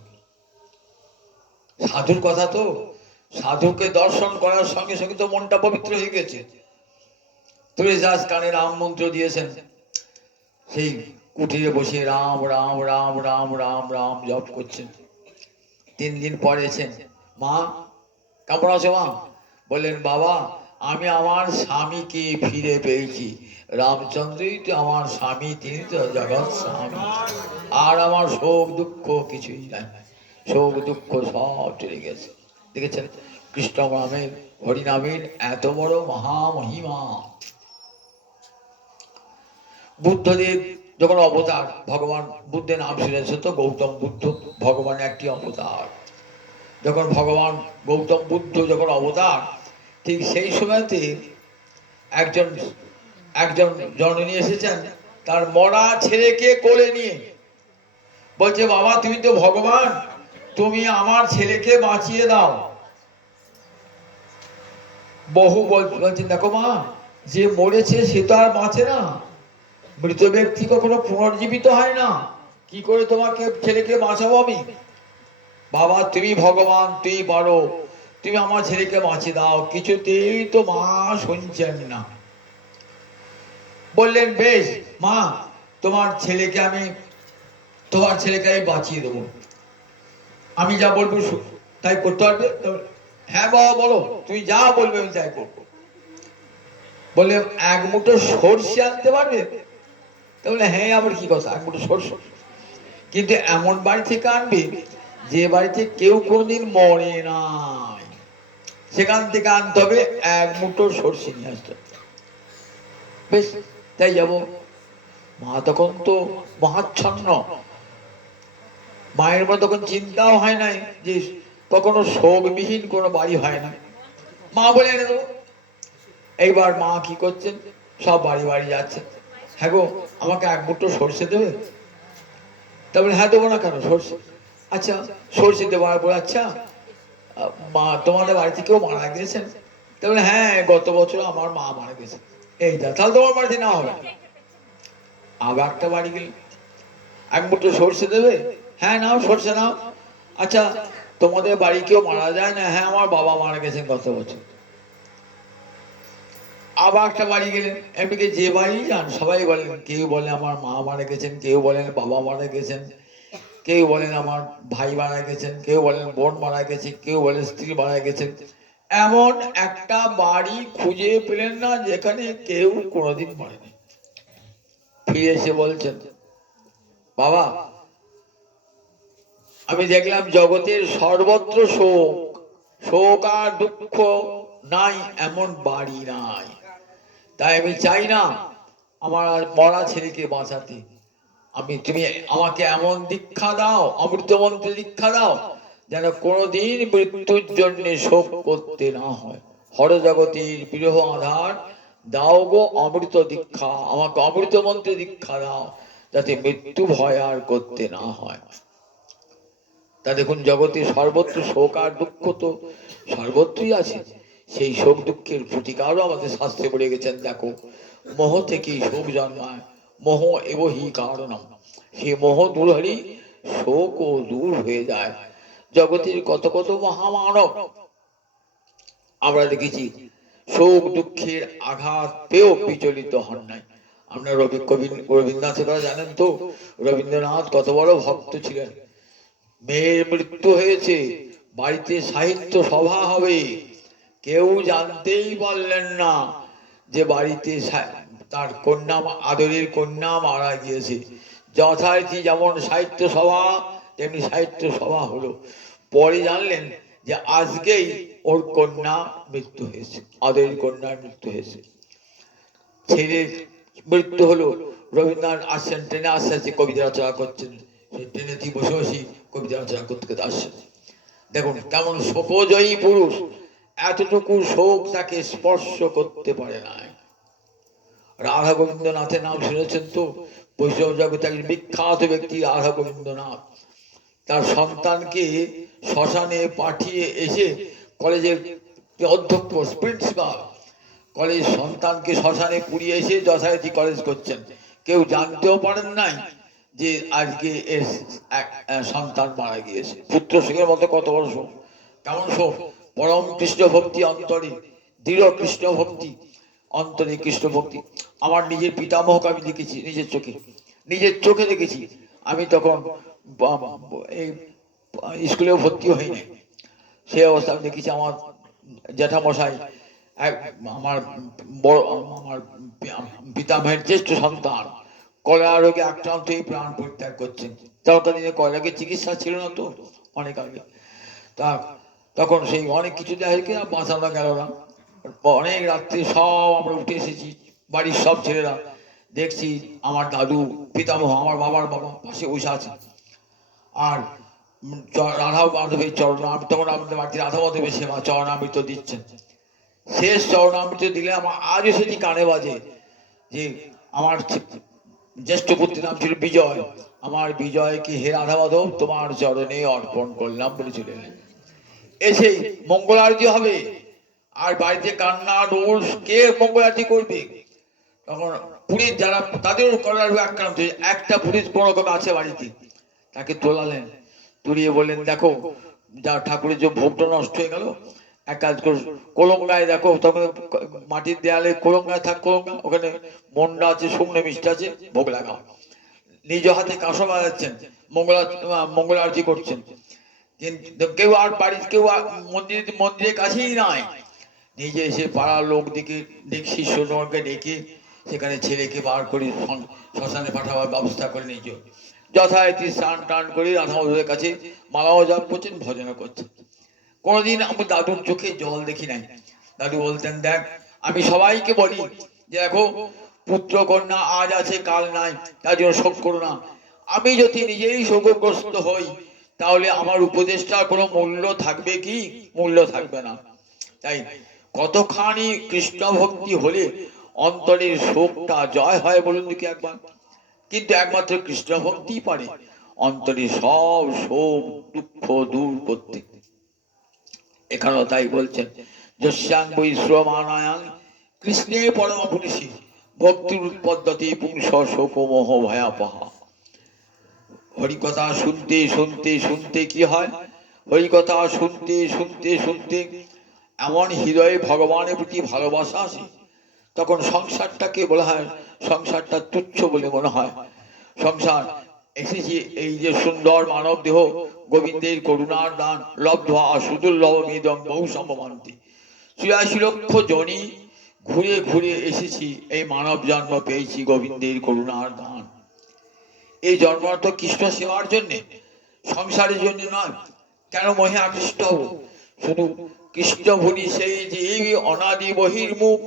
সাধুর কথা তো, সাধুকে দর্শন করার সঙ্গে সঙ্গে তো মনটা পবিত্র হয়ে গেছে। তুলসীদাস কানে রাম মন্ত্র দিয়েছেন, সেই কুটিরে বসে রাম রাম রাম রাম রাম রাম জপ করছেন। 3 দিন পরে এসেন, মা কেমন আছো মা? বললেন বাবা আমি আমার স্বামীকে ফিরে পেয়েছি, রামচন্দ্রই তো আমার স্বামী, তিনি তো জগৎ স্বামী, আর আমার শোক দুঃখ কিছুই নাই, শোক দুঃখ সব চলে গেছে। দেখেছেন কৃষ্ণ নামের, হরিনামের এত বড় মহামহিমা। বুদ্ধদেব যখন অবতার, ভগবান বুদ্ধের নাম শুনেছে তো? গৌতম বুদ্ধ ভগবানের একটি অবতার। যখন ভগবান গৌতম বুদ্ধ যখন অবতার, ঠিক সেই সময়তে একজন একজন জননী এসেছেন তার মরা ছেলেকে কোলে নিয়ে, বলছে বাবা তুমি তো ভগবান, তুমি আমার ছেলেকে বাঁচিয়ে দাও। বহু বলছেন দেখো মা, যে মরেছে সে তো আর বাঁচে না, মৃত ব্যক্তি কখনো পুনর্জীবিত হয় না, কি করে তোমাকে ছেলেকে বাঁচাবো আমি? বাবা তুমি ভগবান, তুমি পারো, তুমি আমার ছেলেকে বাঁচিয়ে দাও। কিছুতেই তো মা শুনছেন না। বললেন বেশ মা, তোমার ছেলেকে আমি বাঁচিয়ে দেবো, আমি যা বলবো তাই করতে পারবে? হ্যাঁ বাবা বলো, তুমি যা বলবে আমি তাই করবো। বললে 1 মুঠো সর্ষে আনতে পারবে? তাহলে হ্যাঁ, আবার কি কথা, 1 মুঠো সর্ষে? কিন্তু এমন বাড়ি থেকে আনবে যে বাড়িতে কেউ কোনোদিন মরে নাই, সেখান থেকে আনতে হবে 1 মুঠো সর্ষে নিয়ে আসতে। বেশ তাই যাবো। মা তখন তো মহাচ্ছন্ন, মায়ের মতো তখন চিন্তাও হয় নাই যে কখনো শোকবিহীন কোনো বাড়ি হয় না। মা বলে এনে দেবো। এইবার মা কি করছেন, সব বাড়ি বাড়ি যাচ্ছে, হ্যাঁ গো আমাকে এক মুঠো সর্ষে দেবে? তারপরে হ্যাঁ দেবো না কেন, সর্ষে, আচ্ছা সর্ষে দেওয়ার পর আচ্ছা মা তোমাদের বাড়িতে কেউ মারা গেছেন? তারপরে হ্যাঁ গত বছর আমার মা মারা গেছে। এই যা, তাহলে তোমার বাড়িতে নেওয়া হবে। আবার একটা বাড়ি গেলে এক মুঠো সর্ষে দেবে? হ্যাঁ নাও সর্ষে নাও। আচ্ছা তোমাদের বাড়ি কেউ মারা যায় না? হ্যাঁ আমার বাবা মারা গেছেন গত বছর। আবার একটা বাড়ি গেলেন, এমনিকে যে বাড়ি যান সবাই বলেন, কেউ বলে আমার মা মারা গেছেন, কেউ বলেন বাবা মারা গেছেন, কেউ বলেন আমার ভাই মারা গেছেন, কেউ বলেন বোন মারা গেছে, কেউ বলেন স্ত্রী মারা গেছেন। এমন একটা বাড়ি খুঁজে পেলেন না যেখানে কেউ কোনোদিন মরেনি। ফিরে এসে বলছেন, বাবা আমি দেখলাম জগতের সর্বত্র শোক, শোক আর দুঃখ নাই এমন বাড়ি নাই। তাই আমি চাই না আমার মরা ছেলেকে বাঁচাতে। তুমি আমাকে এমন দীক্ষা দাও, অমৃত মন্ত্রে দীক্ষা দাও, যেন কোনোদিন মৃত্যুর জন্য শোক করতে না হয়। হর জগতের বিরহ আধার দাও গো অমৃত দীক্ষা, আমাকে অমৃত মন্ত্রে দীক্ষা দাও, যাতে মৃত্যু ভয় আর করতে না হয়। তা দেখুন জগতে সর্বত্র শোক আর দুঃখ তো সর্বত্রই আছে। সেই শোক দুঃখের প্রতিকারও আমাদের শাস্ত্রে বলে গেছেন, দেখো মোহ থেকেই শোক জন্মায়, মোহ এবহি কারণম। সে মোহ দূর হলেই শোকও দূর হয়ে যায়। জগতের কত কত মহামানব আমরা দেখেছি শোক দুঃখের আঘাত পেয়েও বিচলিত হন নাই। আমরা রবীন্দ্রনাথের কথা জানেন তো, রবীন্দ্রনাথ কত বড় ভক্ত ছিলেন। মেয়ের মৃত্যু হয়েছে, বাড়িতে সাহিত্য সভা হবে, কেউ জানতেই পারলেন না যে বাড়িতে তার কন্যা, আদরের কন্যা মারা গিয়েছে। যথারীতি যেমন সাহিত্য সভা তেমনি সাহিত্য সভা হলো। পরে জানলেন যে আজকেই ওর কন্যা মৃত্যু হয়েছে, আদরের কন্যার মৃত্যু হয়েছে। ছেলের মৃত্যু হলো, রবীন্দ্রনাথ আসছেন ট্রেনে, আস্তে আস্তে কবিতা রচনা করছেন, সেই ট্রেনে বসে বসে কবিতা রচনা করতে করতে আসছেন। দেখুন কেমন শোকজয়ী পুরুষ, এতটুকু শোক তাকে স্পর্শ করতে পারে না। রাধা গোবিন্দনাথের নাম শুনেছেন তো, বৈষ্ণব জগতে একজন বিখ্যাত ব্যক্তি রাধা গোবিন্দনাথ। তার সন্তানকে শ্মশানে পাঠিয়ে এসে কলেজের অধ্যক্ষ প্রিন্সিপাল কলেজ সন্তানকে শ্মশানে পুড়িয়ে এসে যথারীতি কলেজ করছেন। কেউ জানতেও পারেন নাই যে আজকে এর সন্তান মারা গিয়েছে। পুত্র শোকের মতো কত বড় শোক, কেমন শোক! পরম কৃষ্ণ ভক্তি অন্তরে, দৃঢ় কৃষ্ণ ভক্তি অন্তরে, কৃষ্ণ ভক্তি। আমার নিজের পিতামহকে আমি দেখেছি, নিজের চোখে দেখেছি। আমি তখন এই স্কুলেও ভর্তি হইনি, সেই অবস্থা আমি দেখেছি। আমার জ্যাঠামশাই আমার বড়, আমার পিতামহের জ্যেষ্ঠ সন্তান কলেরা রোগে আক্রান্ত হয়ে প্রাণ পরিত্যাগ করছেন। তখনকার কলেরাকে চিকিৎসা ছিল না তো, অনেক আগে। তা তখন সেই অনেক কিছু দেখে বাঁচানো গেল না। অনেক রাত্রে সব আমরা উঠে এসেছি, বাড়ির সব ছেলেরা দেখছি আমার দাদু পিতামহ, আমার বাবার বাবা পাশে বসে আছে, আর রাধা মাধবের তখন আমাদের বাড়িতে রাধা মাধবের সেবা চরণামৃত দিচ্ছেন। শেষ চরণামৃত দিলে আমার আজও সেটি কানে বাজে যে আমার জ্যেষ্ঠ পুত্রের নাম ছিল বিজয়, আমার বিজয়কে হে রাধা মাধব তোমার চরণে অর্পণ করলাম বলে চলে এলেন। এসে মঙ্গল আরতি হবে, আর বাড়িতে কান্না রোল, কে মঙ্গল আরতি করবে? তখন পুরীর যারা তাদেরও করার আক্রান্ত, একটা পুরীর কোনো রকম আছে বাড়িতে, তাকে তোলালেন, তুলিয়ে বললেন দেখো যা ঠাকুরের যে ভোগটা নষ্ট হয়ে গেল, এক কাজ করো কলঙ্গায়, দেখো তখন মাটির দেয়ালে কলঙ্গায় থাক, কলঙ্গা ওখানে মন্ডা আছে, শুকনো মিষ্টি আছে, ভোগ লাগাও। নিজ হাতে কাঁসো বাজাচ্ছেন, মঙ্গল আরতি করছেন। কিন্তু কেউ আর বাড়ির কেউ মন্দিরের কাছেই নাই। নিজে এসে পাড়ার লোক শিষ্যকে ডেকে সেখানে ছেলেকে বার করে শ্মশানে পাঠাবার ব্যবস্থা করে নিজ যথারীতি স্নান টান করে রাধা মাধবের কাছে মালাও জাপ করছেন, ভজনও করছেন। কোনোদিন আমি দাদুর চোখে জল দেখি নাই। দাদু বলতেন দেখ আমি সবাইকে বলি যে দেখো পুত্র কন্যা আজ আছে কাল নাই, তার জন্য শোক করো না। আমি যদি নিজেই শোকগ্রস্ত হই তাহলে আমার উপদেশটার কোনো মূল্য থাকবে কি? মূল্য থাকবে না। তাই কতখানি কৃষ্ণ ভক্তি হলে অন্তরের শোকটা জয় হয় বলুন দেখি একবার। কিন্তু একমাত্র কৃষ্ণ ভক্তিই পারে অন্তরের সব শোক দুঃখ দূর করতে। এখানেও তাই বলছেন, যস্যাং বৈশ্রমানায়াং কৃষ্ণে পরম পুরুষে ভক্তির উৎপদ্যতে পুংস শোক মোহ ভয়াপহা। হরিকথা শুনতে শুনতে শুনতে কি হয়? হরিকথা শুনতে শুনতে শুনতে এমন হৃদয়ে ভগবানের প্রতি ভালোবাসা আসে, তখন সংসারটাকে বলা হয়, সংসারটা তুচ্ছ বলে মনে হয়। সংসার এসেছি এই যে সুন্দর মানব দেহ, গোবিন্দের করুণার দান, লব্ধা সুদুর্লভ মেদং বহু সম্ভবান্তি। ৮৪ লক্ষ জনই ঘুরে ঘুরে এসেছি, এই মানব জন্ম পেয়েছি গোবিন্দের করুণার দান। এই জন্ম তো কৃষ্ণ সেবার জন্যে, সংসারের জন্য নয়। কেন মোহে আকৃষ্ট হব? শুধু কৃষ্ণ ভুলি সেই জীব অনাদি বহির্মুখ,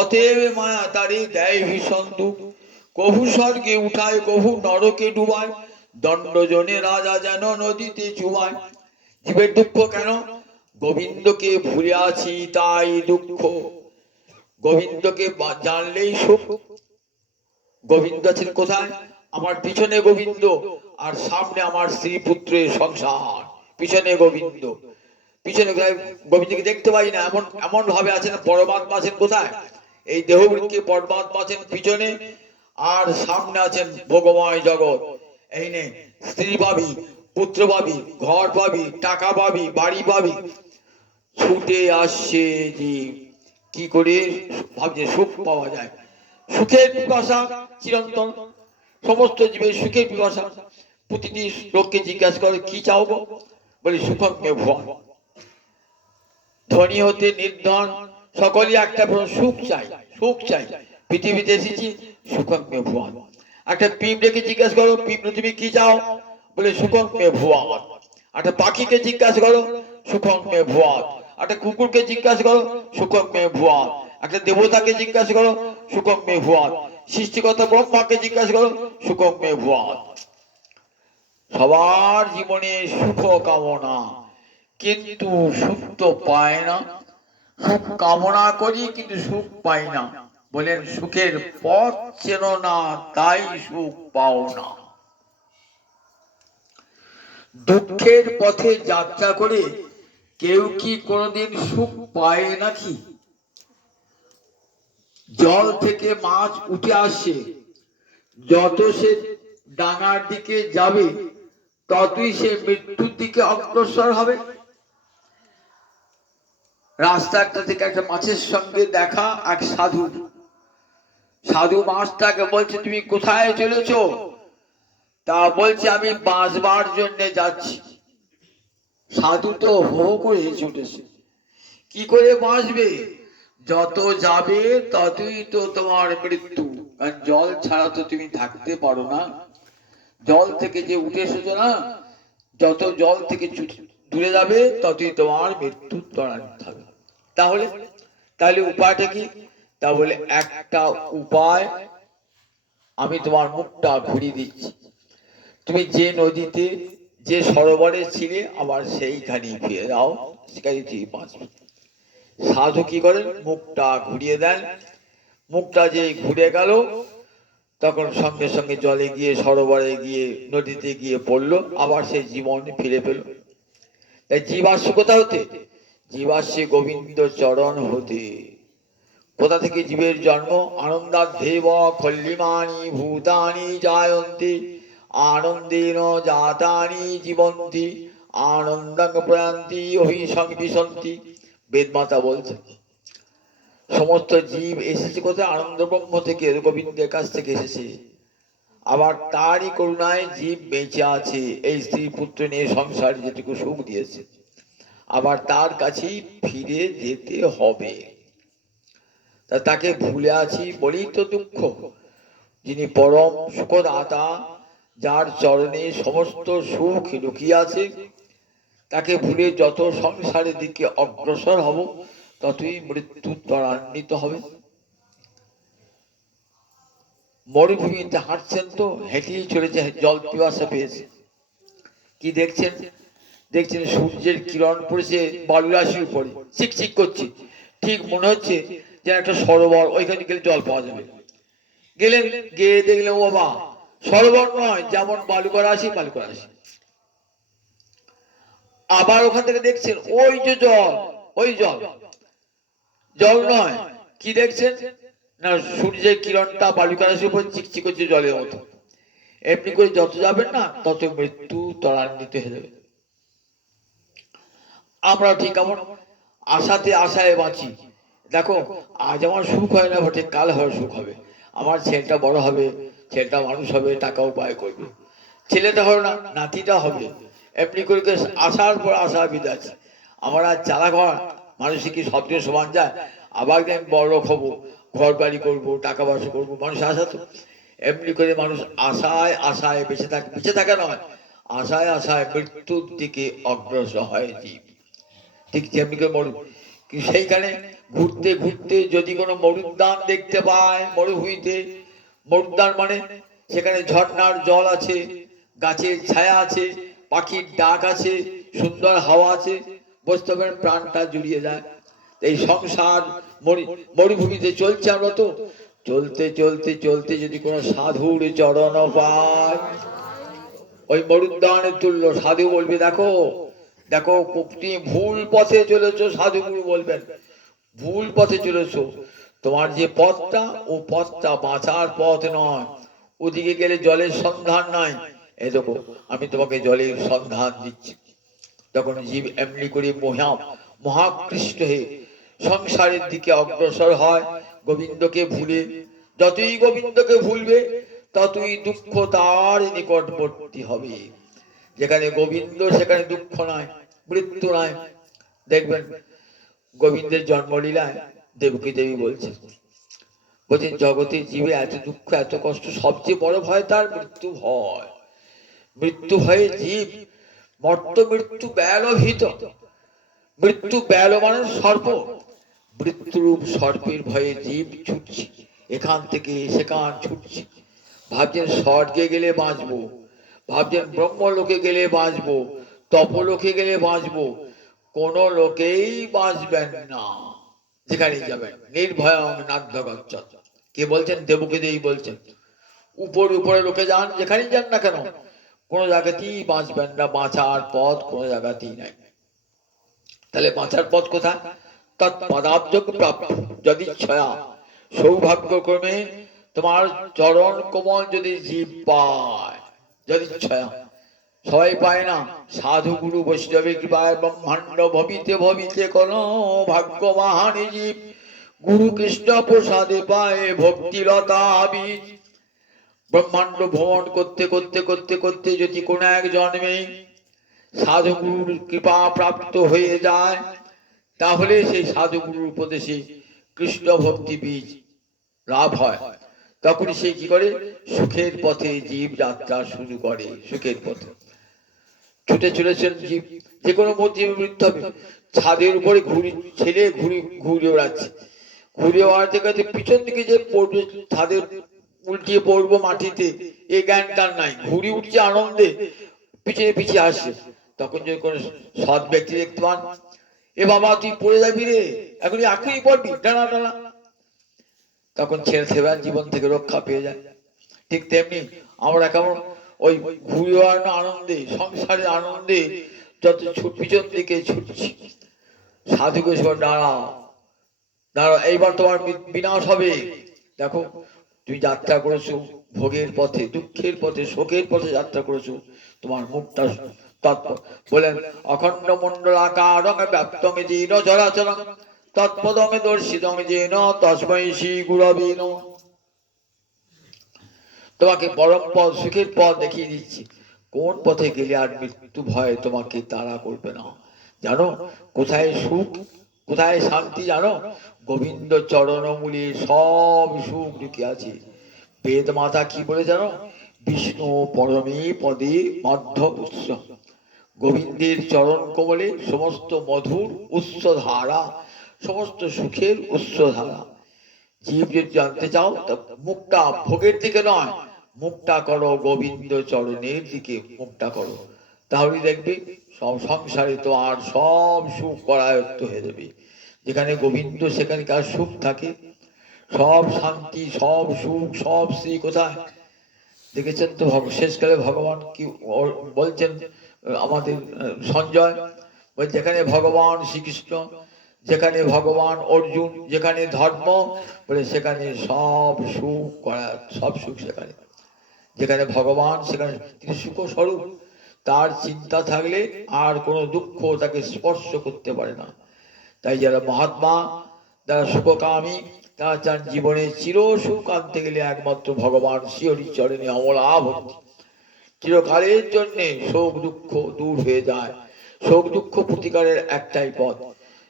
অতএব মায়া তারে দেয় ভীষণ দুঃখ। কভু স্বর্গে উঠায় কভু নরকে ডুবায়, দণ্ডজনে রাজা যেন নদীতে চুবায়। জীবের দুঃখ কেন? গোবিন্দকে ভুলে আছি তাই দুঃখ। গোবিন্দকে জানলেই সুখ। গোবিন্দ আছেন কোথায়? আমার পিছনে গোবিন্দ, আর সামনে আমার স্ত্রী পুত্রের সংসার। পিছনে গোবিন্দ, পিছনে গোবিন্দকে দেখতে পাই না, এমন এমন ভাবে আছেন। পরমাত্মা আছেন কোথায়? এই দেহবৃত্তি পরমাত্মা আছেন পিছনে, আর সামনে আছেন ভোগময় জগৎ। এই নে স্ত্রী পাবি, পুত্র পাবি, ঘর পাবি, টাকা পাবি, বাড়ি পাবি, ছুটে আসছে যে কি করে ভাবছে সুখ পাওয়া যায়। সুখের পিপাসা চিরন্তন, সমস্ত জীবের সুখের পিপাসা। প্রতিটি লোককে জিজ্ঞাসা করে কি চাও? বলে সুখম মে ভুবন। ধনী হতে নির্ধন সকলেই একটা সুখ চাই, সুখ চাই। পৃথিবীতে এসেছি সুখম মে ভুবন। একটা পিঁপড়েকে জিজ্ঞাসা করো, পিঁপড়ে তুমি কি চাও? বলে সুখম মে ভুবন। একটা পাখিকে জিজ্ঞাসা করো, সুখম মে ভুবন। একটা কুকুরকে জিজ্ঞাসা করো, সুখম মে ভুবন। একটা দেবতাকে জিজ্ঞাসা করো, সুখম মে ভুবন। সৃষ্টিকর্তা ব্রহ্মাকে জিজ্ঞাসা করো, সুখম মে ভুবন। সবার জীবনে সুখ কামনা, কিন্তু সুখ তো পায় না। সুখ কামনা করি কিন্তু সুখ পাই না। বলেন সুখের পথ চেনো না তাই সুখ পাও না। দুঃখের পথে যাত্রা করে কেউ কি কোনোদিন সুখ পায় নাকি? জল থেকে মাছ উঠে আসে, যত সে ডাঙার দিকে যাবে ততই সে মৃত্যুর দিকে অগ্রসর হবে। রাস্তাটা থেকে একটা মাছের সঙ্গে দেখা এক সাধু। সাধু মাছটাকে বলছে তুমি কোথায় চলেছ? তা বলছে আমি বাঁচবার জন্য যাচ্ছি। সাধু তো হো করে ছুটেছে, কি করে বাঁচবে? যত যাবে ততই তো তোমার মৃত্যু, কারণ জল ছাড়া তো তুমি থাকতে পারো না। জল থেকে যে উঠে এসেছো না, যত জল থেকে দূরে যাবে ততই তোমার মৃত্যু ত্বরান্বিত হবে। তাহলে তাহলে উপায়টা কি? তা বলে একটা উপায়, আমি তোমার মুখটা ঘুরিয়ে দিচ্ছি। তুমি যে নদীতে যে সরোবরে ছিলে আবার সেইখানে ফিরে যাও, সেখানে তুমি বাঁচবে। সাধু কি করেন? মুখটা ঘুরিয়ে দেন। মুখটা যে ঘুরে গেল, তখন সঙ্গে সঙ্গে জলে গিয়ে, সরোবরে গিয়ে, নদীতে গিয়ে পড়লো, আবার সেই জীবন ফিরে পেল। তাই জীবাশ্ম কোথা হতে? জীবাশ্মে গোবিন্দ চরণ হতে। কোথা থেকে জীবের জন্ম? আনন্দাধ্যেব খল্লিমানি ভূতানি জায়ন্তি, আনন্দেন জাতানি জীবন্তি, আনন্দং প্রয়ান্তি অভিসংবিশন্তি। বেদমাতা বলছে সমস্ত জীব এসেছে কোথায়? আনন্দ ব্রহ্ম থেকে, গোবিন্দের কাছ থেকে এসেছে। আবার তারই করুণায় জীব বেঁচে আছে, এই স্ত্রী পুত্র নিয়ে সংসারে যেটুকু সুখ দিয়েছে, আবার তার কাছেই ফিরে যেতে হবে। তা তাকে ভুলে আছি বলেই তো দুঃখ। যিনি পরম সুখদাতা, যার চরণে সমস্ত সুখ লুকিয়ে আছে, তাকে ভুলে যত সংসারের দিকে অগ্রসর হব ততই মৃত্যু ত্বরান্বিত হবে। মরুভূমিতে হাঁটছেন তো, হেঁটেই চলেছে, জল পিপাসা পেয়েছে। কি দেখছেন? দেখছেন সূর্যের কিরণ পড়েছে বালুরাশির উপরে, চিকচিক করছে, ঠিক মনে হচ্ছে যে একটা সরোবর, ওইখানে গেলে জল পাওয়া যাবে। গেলেন, গিয়ে দেখলেন ও বাবা, সরোবর নয়, যেমন বালুকা রাশি বালুকা রাশি। আবার ওখান থেকে দেখছেন ওই যে জল, ওই জল, জল নয়, কি দেখছেন না সূর্যের কিরণটা বালুকা রাশির উপর চিকচিক করছে জলের মতো। এমনি করে যত যাবেন না তত মৃত্যু ত্বরান্বিত হয়ে যাবে। আমরা ঠিক কেমন আশাতে আশায় বাঁচি। দেখো, আজ আমার সুখ হয় না বটে, কাল হয় সুখ হবে। আমার ছেলেটা বড় হবে, ছেলেটা মানুষ হবে, টাকা উপায় করবে, ছেলেটা হলো না, নাতিটা হবে। এমনি করে আশার পর আশা বিদায়। আমার আজ চালা ঘর মানুষের কি সবচেয়ে সমান যায়? আবার একদিন বড় লোক হবো, ঘর বাড়ি করবো, টাকা পয়সা করবো, মানুষ আশা তো। এমনি করে মানুষ আশায় আশায় বেঁচে থাকে, বেঁচে থাকে নয়, আশায় আশায় মৃত্যুর দিকে অগ্রসর হয় জীব। ঠিক যেমনি করে মরু, সেইখানে ঘুরতে ঘুরতে যদি কোনো মরুদ্যান দেখতে পায়, মরুভূমিতে, মরুদ্যান মানে সেখানে ঝর্ণার জল আছে, গাছের ছায়া আছে, পাখির ডাক আছে, সুন্দর হাওয়া আছে, বুঝতে পারেন প্রাণটা জুড়িয়ে যায়। এই সংসার মরুভূমিতে চলছে, আমরা তো চলতে চলতে চলতে যদি কোনো সাধুর চরণ পায়, ওই মরুদ্যানের তুল্য, সাধু বলবে দেখো দেখো তুমি ভুল পথে চলেছো, সাধুগুরু বলবেন ভুল পথে চলেছো, তোমার যে পথটা, ও পথটা বাঁচার পথ নয়, ওদিকে গেলে জলের সন্ধান নাই, এই দেখো আমি তোমাকে জলের সন্ধান দিচ্ছি। তখন জীব এমনি করে মহাকৃষ্ট হয়ে সংসারের দিকে অগ্রসর হয়, গোবিন্দকে ভুলে। যতই গোবিন্দকে ভুলবে ততই দুঃখ তার নিকটবর্তী হবে। যেখানে গোবিন্দ সেখানে দুঃখ নাই, মৃত্যু নাই। দেখবেন গোবিন্দের জন্মলীলায় দেবকী দেবী বলছেন, বলছেন জগতের জীবে এত দুঃখ এত কষ্ট, সবচেয়ে বড় ভয় তার মৃত্যু ভয়। মৃত্যু ভয়ে জীব মর্ত মৃত্যু ব্যালভীত। মৃত্যু ব্যাল মানে সর্প, মৃত্যুরূপ সর্পের ভয়ে জীব ছুটছে, এখান থেকে সেখান ছুটছে। ভাবছেন স্বর্গে গেলে বাঁচবো, ভাবছেন ব্রহ্মলোকে গেলে বাঁচবো, তপলোকে গেলে বাঁচবো, কোন লোকেই বাঁচবেন না। যেখানে যাবেন নির্ভয় নাদ্যগচ্ছত। কে বলছেন? দেবকী দেবী বলছেন। উপরে উপরে লোকে যান, যেখানেই যান না কেন, কোন জায়গাতেই বাঁচবেন না, বাঁচার পথ কোন জায়গাতেই নাই। তাহলে বাঁচার পথ কোথায়? তৎপদাব্জ প্রাপ্য যদি ছয়া, সৌভাগ্যক্রমে তোমার চরণ কোমল যদি জীব পায়, যদি ছয়া, সবাই পায় না। সাধু গুরু বৈষ্ণবে কৃপায় ব্রহ্মাণ্ড ভবিতে ভবিতে কোন ভাগ্যবান জীব গুরু কৃষ্ণ প্রসাদে পায় ভক্তিলতা বীজ। ব্রহ্মাণ্ড ভ্রমণ করতে করতে করতে করতে যদি কোন এক জন্মে সাধুগুরুর কৃপা প্রাপ্ত হয়ে যায়, তাহলে সেই সাধুগুরুর উপদেশে কৃষ্ণ ভক্তি বীজ লাভ হয়। তখন সে কি করে? সুখের পথে জীব যাত্রা শুরু করে। সুখের পথে ছুটে চলেছেন জীব, যে কোনো মধ্যে মৃত্যু হবে। ছাদের উপরে ছেলে ঘুরে বেড়াচ্ছে, ঘুরে বেড়াতে গেছে, পিছন দিকে যে পড়বে, ছাদের উল্টিয়ে পড়বো মাটিতে, এ জ্ঞান তার নাই, ঘুরি উঠছে আনন্দে, পিছিয়ে পিছিয়ে আসছে। তখন যদি কোনো সৎ ব্যক্তি দেখতে পান, এ বাবা তুই পড়ে যাবি রে, এখনই পড়বি, টানা টানা, তখন ছেড়ে দেবেন, জীবন থেকে রক্ষা পেয়ে যায়। ঠিক তেমনি আমরা কেমন ওই ঘুরে বেড়ানো আনন্দে, সংসারের আনন্দে যত পিছন দিকে ছুটছি, সাধুকে সব দাঁড়াও দাঁড়াও, এইবার তোমার বিনাশ হবে। দেখো তুমি যাত্রা করেছো ভোগের পথে, দুঃখের পথে, শোকের পথে যাত্রা করেছো, তোমার মুখটা বলেন অখণ্ড মণ্ডলাকারং ব্যাপ্তং যেন চরাচরং তৎপদং দর্শিতং যেন তস্मै শ্রী গুরবে নমঃ। তোমাকে পরম পথ, সুখের পথ দেখিয়ে দিচ্ছি। কোন পথে গেলে আর মৃত্যু ভয় তোমাকে তাড়া করবে না। জানো কোথায় সুখ, কোথায় শান্তি? জানো গোবিন্দ চরণমূলে সব সুখ ঢুকে আছে। বেদ মাতা কি বলে জানো? বিষ্ণু পরমে পদে মধ্য উৎস। গোবিন্দের চরণ কমলে সমস্ত মধুর উৎস ধারা, সমস্ত সুখের উৎস ধারা। জীব যদি জানতে চাও তা মুখটা ভোগের দিকে নয়, মুখটা করো গোবিন্দ চরণের দিকে, মুখটা করো, তাহলে দেখবে সব সংসারে তোমার সব সুখ করায়ত্ত হয়ে যাবে। যেখানে গোবিন্দ সেখানকার সুখ থাকে, সব শান্তি, সব সুখ, সব শ্রী। কোথায় দেখেছেন তো শেষকালে ভগবান কি বলছেন আমাদের সঞ্জয়, যেখানে ভগবান শ্রীকৃষ্ণ, যেখানে ভগবান অর্জুন, যেখানে ধর্ম, বলে সেখানে সব সুখ করা, সব সুখ সেখানে। যেখানে ভগবান সেখানে তিনি সুখ স্বরূপ, তার চিন্তা থাকলে আর কোনো দুঃখ তাকে স্পর্শ করতে পারে না। তাই যারা মহাত্মা, যারা সুখকামী, তারা চান জীবনে চির সুখ আনতে গেলে একমাত্র ভগবান শ্রীহরি চরণে অমলা ভক্তি। চিরকালের জন্য শোক দুঃখ দূর হয়ে যায়। শোক দুঃখ প্রতিকারের একটাই পথ।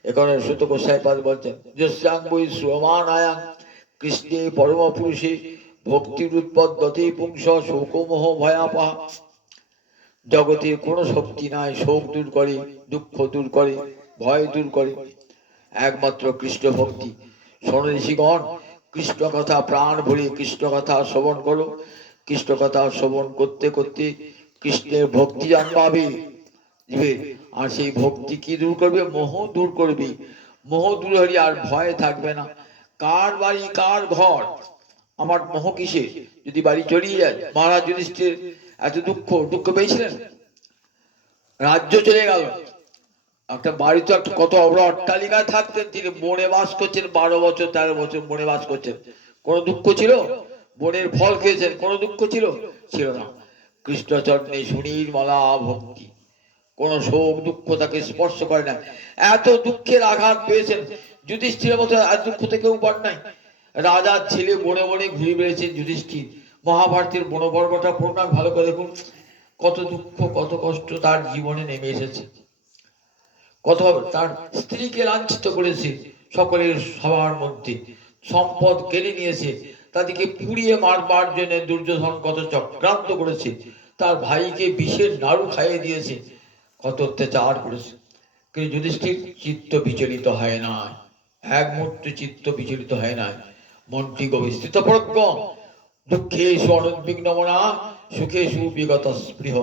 এখানে সুত গোসাইপাদ বলছেন, যস্যাঙ্গুই শ্রমানায়াং কৃষ্ণে পরম পুরুষে ভক্তির উৎপদ্যতে পুংস শোকমোহ ভয়াপহা। জগতের কোনো শক্তি নাই শোক দূর করে, দুঃখ দূর করে, ভয় দূর করে, একমাত্র কৃষ্ণ ভক্তি। শোনো ঋষিগণ, কৃষ্ণ কথা প্রাণ ভরে কৃষ্ণ কথা শ্রবণ করো। কৃষ্ণ কথা শ্রবণ করতে করতে কৃষ্ণের ভক্তি জন্মাবে। আর সেই ভক্তি কি দূর করবে? মোহ দূর করবে। মোহ দূর হলে আর ভয় থাকবে না। কার বাড়ি কার ঘর, আমার মোহ কিসে? যদি বাড়ি চড়িয়ে যায়, মহারাজ যুধিষ্ঠির এত দুঃখ পেয়েছিলেন, রাজ্য চলে গেল। একটা বাড়িতে একটা কত বড় অট্টালিকায় থাকতেন, তিনি বনে বাস করছেন 12 বছর 13 বছর বনে বাস করছেন। কোনো দুঃখ ছিল? বনের ফল খেয়েছেন, কোনো দুঃখ ছিল? ছিল না। কৃষ্ণচরণে সুনীল মালা ভক্তি, কোন শোক দুঃখ তাকে স্পর্শ করে না। এত দুঃখের আঘাত পেয়েছেন, যুধিষ্ঠিরের মতো এত দুঃখ থেকেও পার নাই। রাজার ছেলে বনে বনে ঘুরে বেড়েছেন যুধিষ্ঠির। মহাভারতের বনপর্বটা পড়ুন, ভালো করে দেখুন, কত দুঃখ কত কষ্ট তার জীবনে নেমে এসেছে। কত তার স্ত্রীকে লাঞ্ছিত করেছে সকলের সবার মধ্যে, সম্পদ কেড়ে নিয়েছে, তাদেরকে পুড়িয়ে মারবার জন্য দুর্যোধন কত চক্রান্ত করেছে, তার ভাইকে বিষের নাড়ু খাইয়ে দিয়েছে, কত অত্যাচার করেছে। কিন্তু যুধিষ্ঠির চিত্ত বিচলিত হয় না, এক মুহূর্তে চিত্ত বিচলিত হয় না। মনটি গভীর স্থিতপ্রজ্ঞ। দুঃখে অনুদ্বিগ্ন মনা, সুখে সুবিগত স্পৃহ।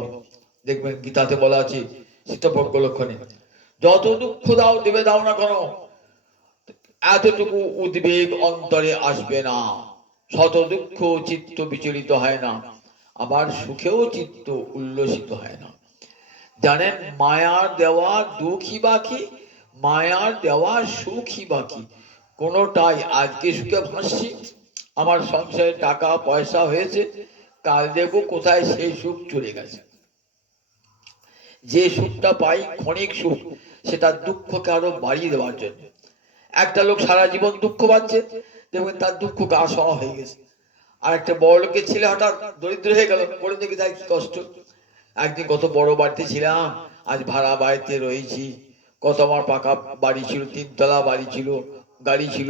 দেখবেন গীতাতে বলা আছে স্থিতপ্রজ্ঞ লক্ষণে, যত দুঃখ দাও দেবে দাও না কেন, এতটুকু উদ্বেগ অন্তরে আসবে না। শত দুঃখ চিত্ত বিচলিত হয় না, আবার সুখেও চিত্ত উল্লসিত হয় না। জানেন, মায়ার দেওয়া দুঃখই বাকি, মায়ার দেওয়া সুখই বাকি। কোনোটাই, আজকে সুখে ভাসছি, আমার সংসারে টাকা পয়সা হয়েছে, কাল দেখবো কোথায় সেই সুখ চলে গেছে। যে সুখটা পাই ক্ষণিক সুখ, সেটা দুঃখকে আরো বাড়িয়ে দেওয়ার জন্য। একটা লোক সারা জীবন দুঃখ পাচ্ছে, দেখবেন তার দুঃখ গা সওয়া হয়ে গেছে। আর একটা বড় লোকের ছেলে হঠাৎ দরিদ্র হয়ে গেল, করে দেখি তার কি কষ্ট। একদিন কত বড় বাড়িতে ছিলাম, আজ ভাড়া বাড়িতে রয়েছি। কত আমার পাকা বাড়ি ছিল, 3 তলা বাড়ি ছিল, গাড়ি ছিল,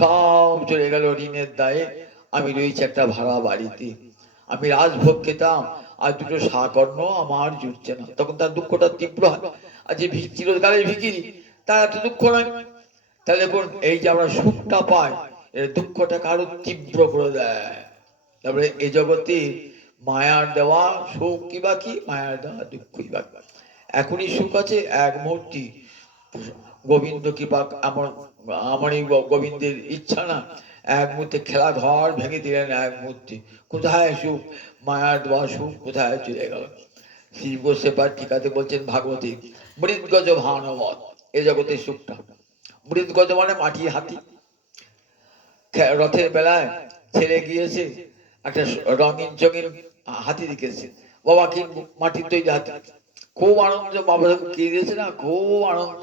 সব চলে গেল ঋণের দায়ে। আমি রয়েছি একটা ভাড়া বাড়িতে। আমি রাজভোগ খেতাম, আর দুটো শাকর্ণ আমার জুটছে না। তখন তার দুঃখটা তীব্র হয়। আর যে চিরকালের ভিখিরি, তার এত দুঃখ নয়। তাহলে দেখুন, এই যে আমরা সুখটা পাই, এর দুঃখটাকে আরো তীব্র করে দেয়। তারপরে এ জগতে মায়ার দেওয়া সুখ কি বাকি, মায়ার দেওয়া দুঃখই বাকি। এখনই সুখ আছে এক মুহূর্তে, গোবিন্দ কৃপা, আমার এই গোবিন্দের ইচ্ছা না, এক মুহূর্তে খেলা ঘর ভেঙে দিলেন। এক মুহূর্তে কোথায় সুখ, মায়ার দেওয়া সুখ কোথায় চলে গেল। শ্রী গোস্বামী টিকাতে বলছেন ভাগবতী, মৃৎগজ ভানবত, এ জগতের সুখটা। মৃৎগজ মানে মাটির হাতি। রথের বেলায় ছেলে গিয়েছে, একটা রঙিন চঙিন হাতি দেখেছে, বাবা কি মাটির তৈরি হাতি, খুব আনন্দ, বাবা যখন কিনে দিয়েছে না, খুব আনন্দ।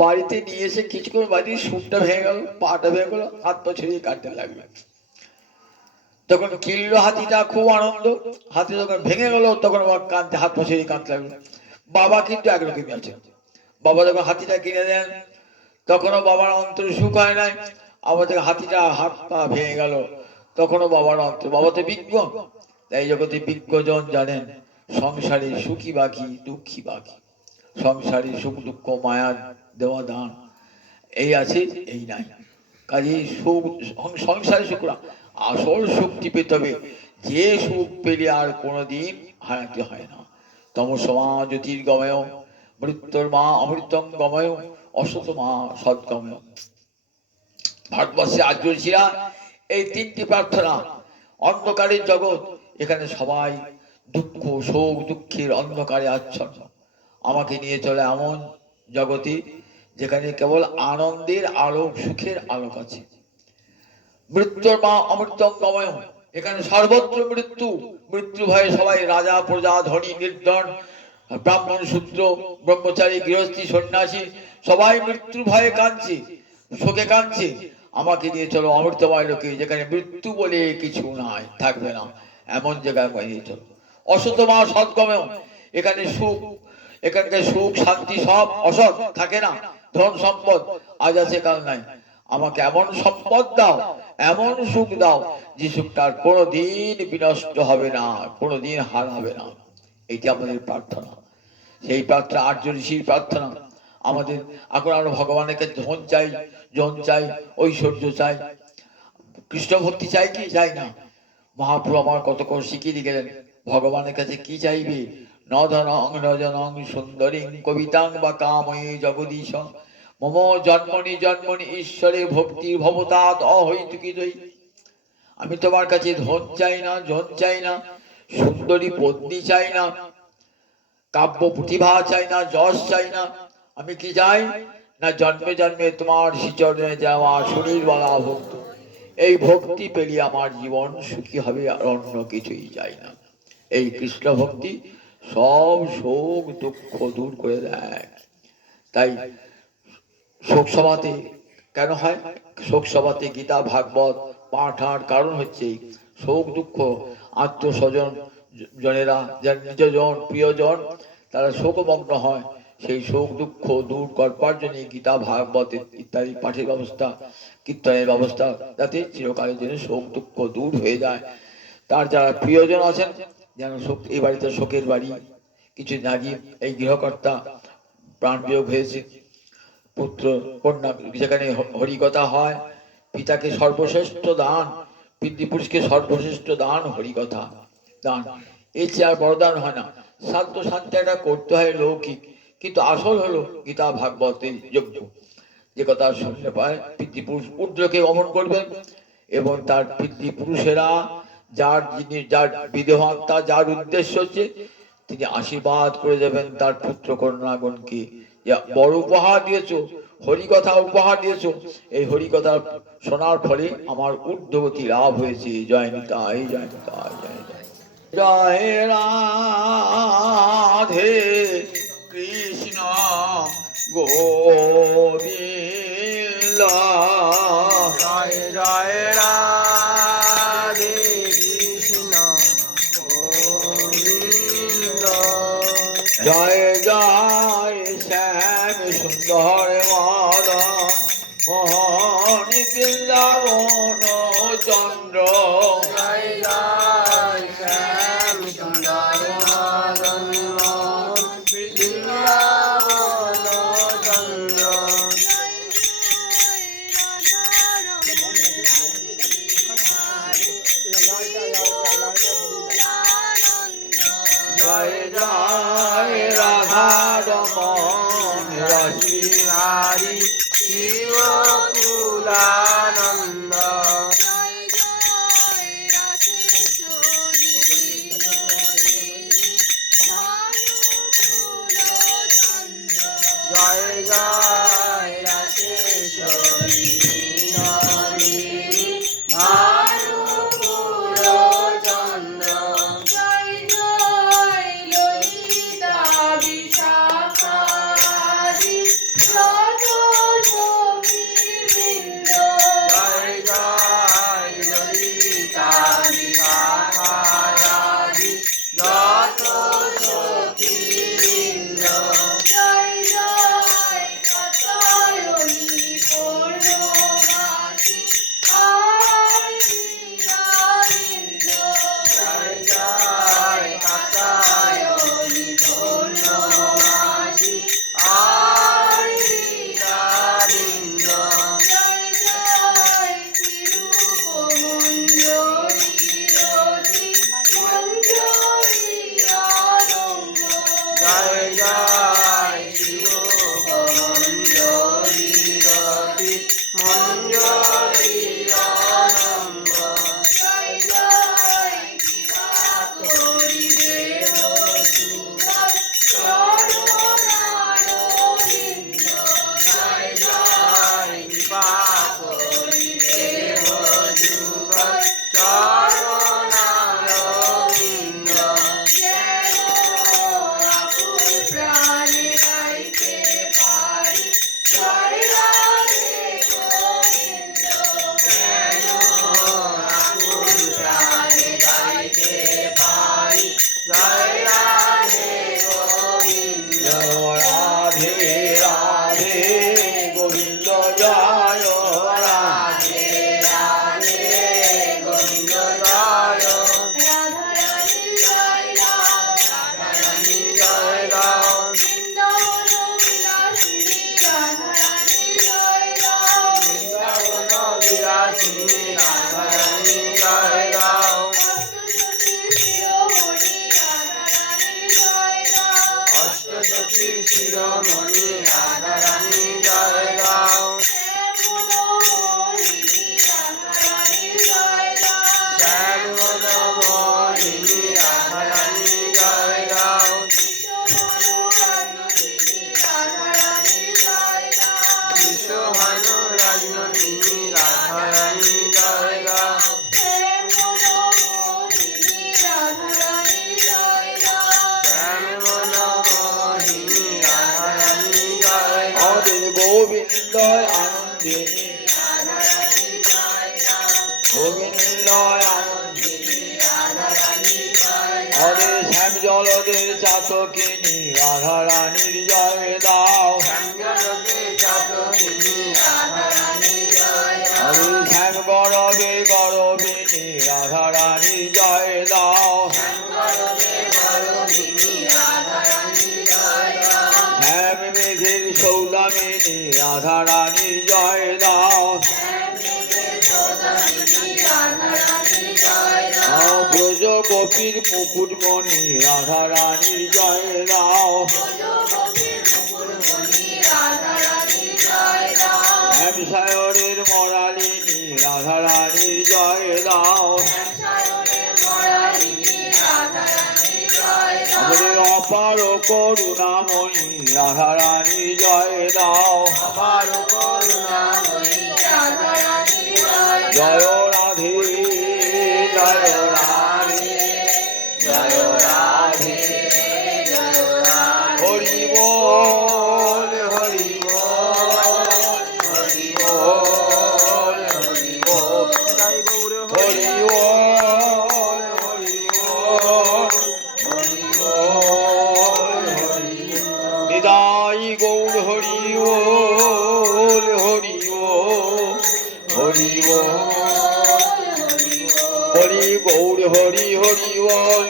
বাড়িতে নিয়ে এসে কিছুক্ষণ বাড়ির সুপটা ভেঙে গেল, পাটা ভেঙে গেল, হাত পা ছড়িয়ে কাটতে লাগলো। তখন কিনলো হাতিটা, খুব আনন্দ। হাতি যখন ভেঙে গেল, তখন আবার কাঁদতে, হাত পা ছড়িয়ে কাঁদতে লাগলো। বাবা কিন্তু একরকমই আছে। বাবা যখন হাতিটা কিনে দেন, তখনও বাবার অন্তরে সুখ হয় নাই। আবার যখন হাতিটা হাত পা ভেঙে গেল, তখনও বাবার অন্তর, বাবা তো বিজ্ঞ। তাই জগতে বিজ্ঞজন জানেন, সংসারে সুখী বাকি দুঃখী বাকি। সংসারে সুখ দুঃখ মায়া দেওয়া দান, এই আছে এই নাই। কাজে সুখ, সংসারে সুখ না, আসল সুখটি পেতে হবে, যে সুখ পেলে আর কোনোদিন হারাতে হয় না। তমসমা জ্যোতির্গময়, মৃত্যুর্মা অমৃতং গময়, অসতমা সদ্গময়। ভারতবর্ষে আর্য ঋষিরা এই তিনটি প্রার্থনা, অন্ধকারের জগৎ, এখানে সবাই দুঃখ শোক দুঃখের অন্ধকারে আচ্ছন্ন, আমাকে নিয়ে চলে এমন জগতে যেখানে কেবল আনন্দের আলোক সুখের আলোক আছে। মৃত্যুর মা অমৃতঙ্গময়, এখানে সর্বত্র মৃত্যু, মৃত্যু ভয়ে সবাই রাজা প্রজা ধনী নির্ধন ব্রাহ্মণ শূদ্র ব্রহ্মচারী গৃহস্থী সন্ন্যাসী সবাই মৃত্যু ভয়ে কাঁদছে, শোকে কাঁদছে। আমাকে নিয়ে চলো অমৃতময় লোকে, যেখানে মৃত্যু বলে কিছু নাই, থাকবে না, এমন জায়গায় নিয়ে চলো। অসতমা সদ্গময়, এখানে সুখ, এখানকার সুখ শান্তি সব অসৎ, থাকে না, ধন সম্পদ আজ আছে কাল নাই। আমাকে এমন সম্পদ দাও, এমন সুখ দাও যে সুখটার কোনোদিন বিনষ্ট হবে না, কোনোদিন হার হবে না। এইটি আমাদের প্রার্থনা, সেই প্রার্থনা আর্য ঋষির প্রার্থনা। আমাদের এখন আমরা ভগবানের কাছে ধন চাই, জন চাই, ঐশ্বর্য চাই, কৃষ্ণ ভক্তি চাই কি চাই না? মহাপ্রভু আমার কত করে শিখিয়ে দিয়ে গেলেন, ভগবানের কাছে কি চাইবে? ন ধনং ন জনং সুন্দরীং কবিতাং বা কাময়ে জগদীশ, মম জন্মনি জন্মনি ঈশ্বরে ভক্তি ভবতাৎ অহৈতুকিদৈ। আমি তোমার কাছে ধন চাই না, জন চাই না, সুন্দরী পত্নী চাই না, কাব্য প্রতিভা চাই না, যশ চাই না। আমি কি চাই না? জন্মে জন্মে তোমার শ্রীচরণে যাওয়া শরীর বলা ভক্ত, এই ভক্তি পেলে আমার জীবন সুখী হবে, আর অন্য কিছুই চাই না। এই কৃষ্ণ ভক্তি সব শোক দুঃখ দূর করে দেয়। তাই শোক সভাতে কেন হয়? শোক সভাতে গীতা ভাগবত পাঠ হওয়ার কারণ হচ্ছে শোক দুঃখ, আত্মস্বজন জনেরা, যার নিজজন প্রিয়জন তারা শোকমগ্ন হয়, সেই শোক দুঃখ দূর করবার জন্য গীতা ভাগবত ইত্যাদি পাঠের ব্যবস্থা, কীর্তনের ব্যবস্থা, যাতে চিরকালের জন্য শোক দুঃখ দূর হয়ে যায়। তার যারা প্রিয়জন আছেন, যেন শোক, এই বাড়িতে শোকের বাড়ি, কিছুদিন আগে এই গৃহকর্তা প্রাণ বিয়োগ হয়েছে, পুত্র কন্যা, যেখানে হরিকথা হয়, পিতাকে সর্বশ্রেষ্ঠ দান, পিতৃপুরুষকে সর্বশ্রেষ্ঠ দান হরিকথা দান, এর চেয়ে আর বড় দান হয় না। সাধ্য শান্তি একটা করতে হয় লৌকিক, কিন্তু আসল হলো গীতা ভাগবতের যজ্ঞ। যে কথা শুনতে পায়, পিতৃপুরুষ পুত্রকে গমন করবেন এবং তার পিতৃপুরুষেরা যার যিনি, যার বিদেহাত্মা, যার উদ্দেশ্য হচ্ছে তিনি আশীর্বাদ করে যাবেন তার পুত্র কন্যাগণকে। বড় উপহার দিয়েছো, হরিকথা উপহার দিয়েছো, এই হরিকথা শোনার ফলে আমার ঊর্ধ্বগতি লাভ হয়েছে। জয় নিতাই, জয় নিতাই, জয় নিতাই। জয় রাধে কৃষ্ণ গোবিন্দ, জয় জয় রাধে কৃষ্ণ গোবিন্দ, জয় জয় শ্যাম সুন্দর মাধব মোহন বৃন্দাবন চন্দ্র, জয় জয় শ্যাম সুন্দর মাধব বৃন্দাবন চন্দ্র, জয় জয় রাধা রমণ রসি হরি শিব কুলানন্দ, জয় জয় গোবিন্দয় আনন্দিনী গোবিন্দয় আনন্দিনী হরে শ্যাম জলদের চাতকিনী রাধা রানীর জয় দাও হরে শ্যাম গরবে গরবিনী রাধা রানীর জয় দাও শ্যাম মেঘের সৌদামিনী রাধা রানীর জয় দাও ব্রজ গোপীর মুকুটমণি রাধা রানীর জয় দাও শ্যামসায়রের মরালিনী রাধা রানীর জয় দাও আমাদের অপার করুণাময়ী রাধা রানীর জয় দাও জয় রাধে জয় রাধে জয় রাধে হরি বল হরি বল হরি বল হরি বল হরি বল হরি বল হরি বল হরি নিতাই গৌর হরি বল হরি বল হরি বল হরি গৌর হরি হরি বল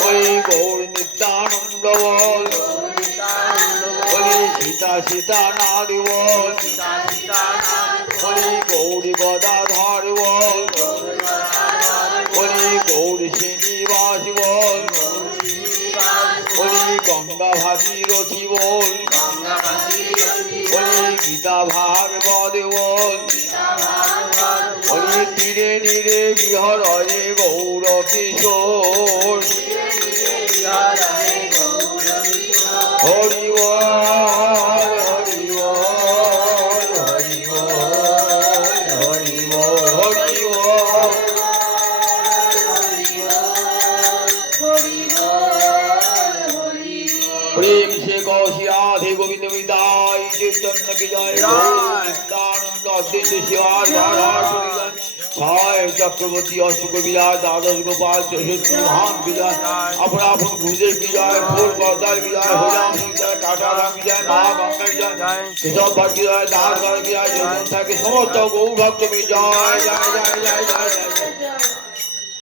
হরি গৌর নিত্যানন্দ বল হরি সীতা সীতা নাদ বল হরি গৌরী গদাধর বল হরি গৌর শ্রীনিবাস বল হরি গঙ্গা ভাগীরথী বল হরি গীতা ভাগবত বল হরি তীরে তীরে বিহরণে গৌর কিশোর হরি বল হরি বল হরি বল হরি বল হরি বল प्रेम से कौशी राधे गोविंद विदाई चैतन्य की जय नित्यानंद अद्वैत शिवाय छाय चक्रवर्ती अशोक विजय द्वादश गोपाल चौषट्टी महान विजय अपना अपन भूजे की जय फूल पर्दा की जय हरिराम की जय टाटा राम की जय महागंगा की जय केशव भट्ट की जय दास की जय जय के समस्त गौ भक्त की जय जय जय जय जय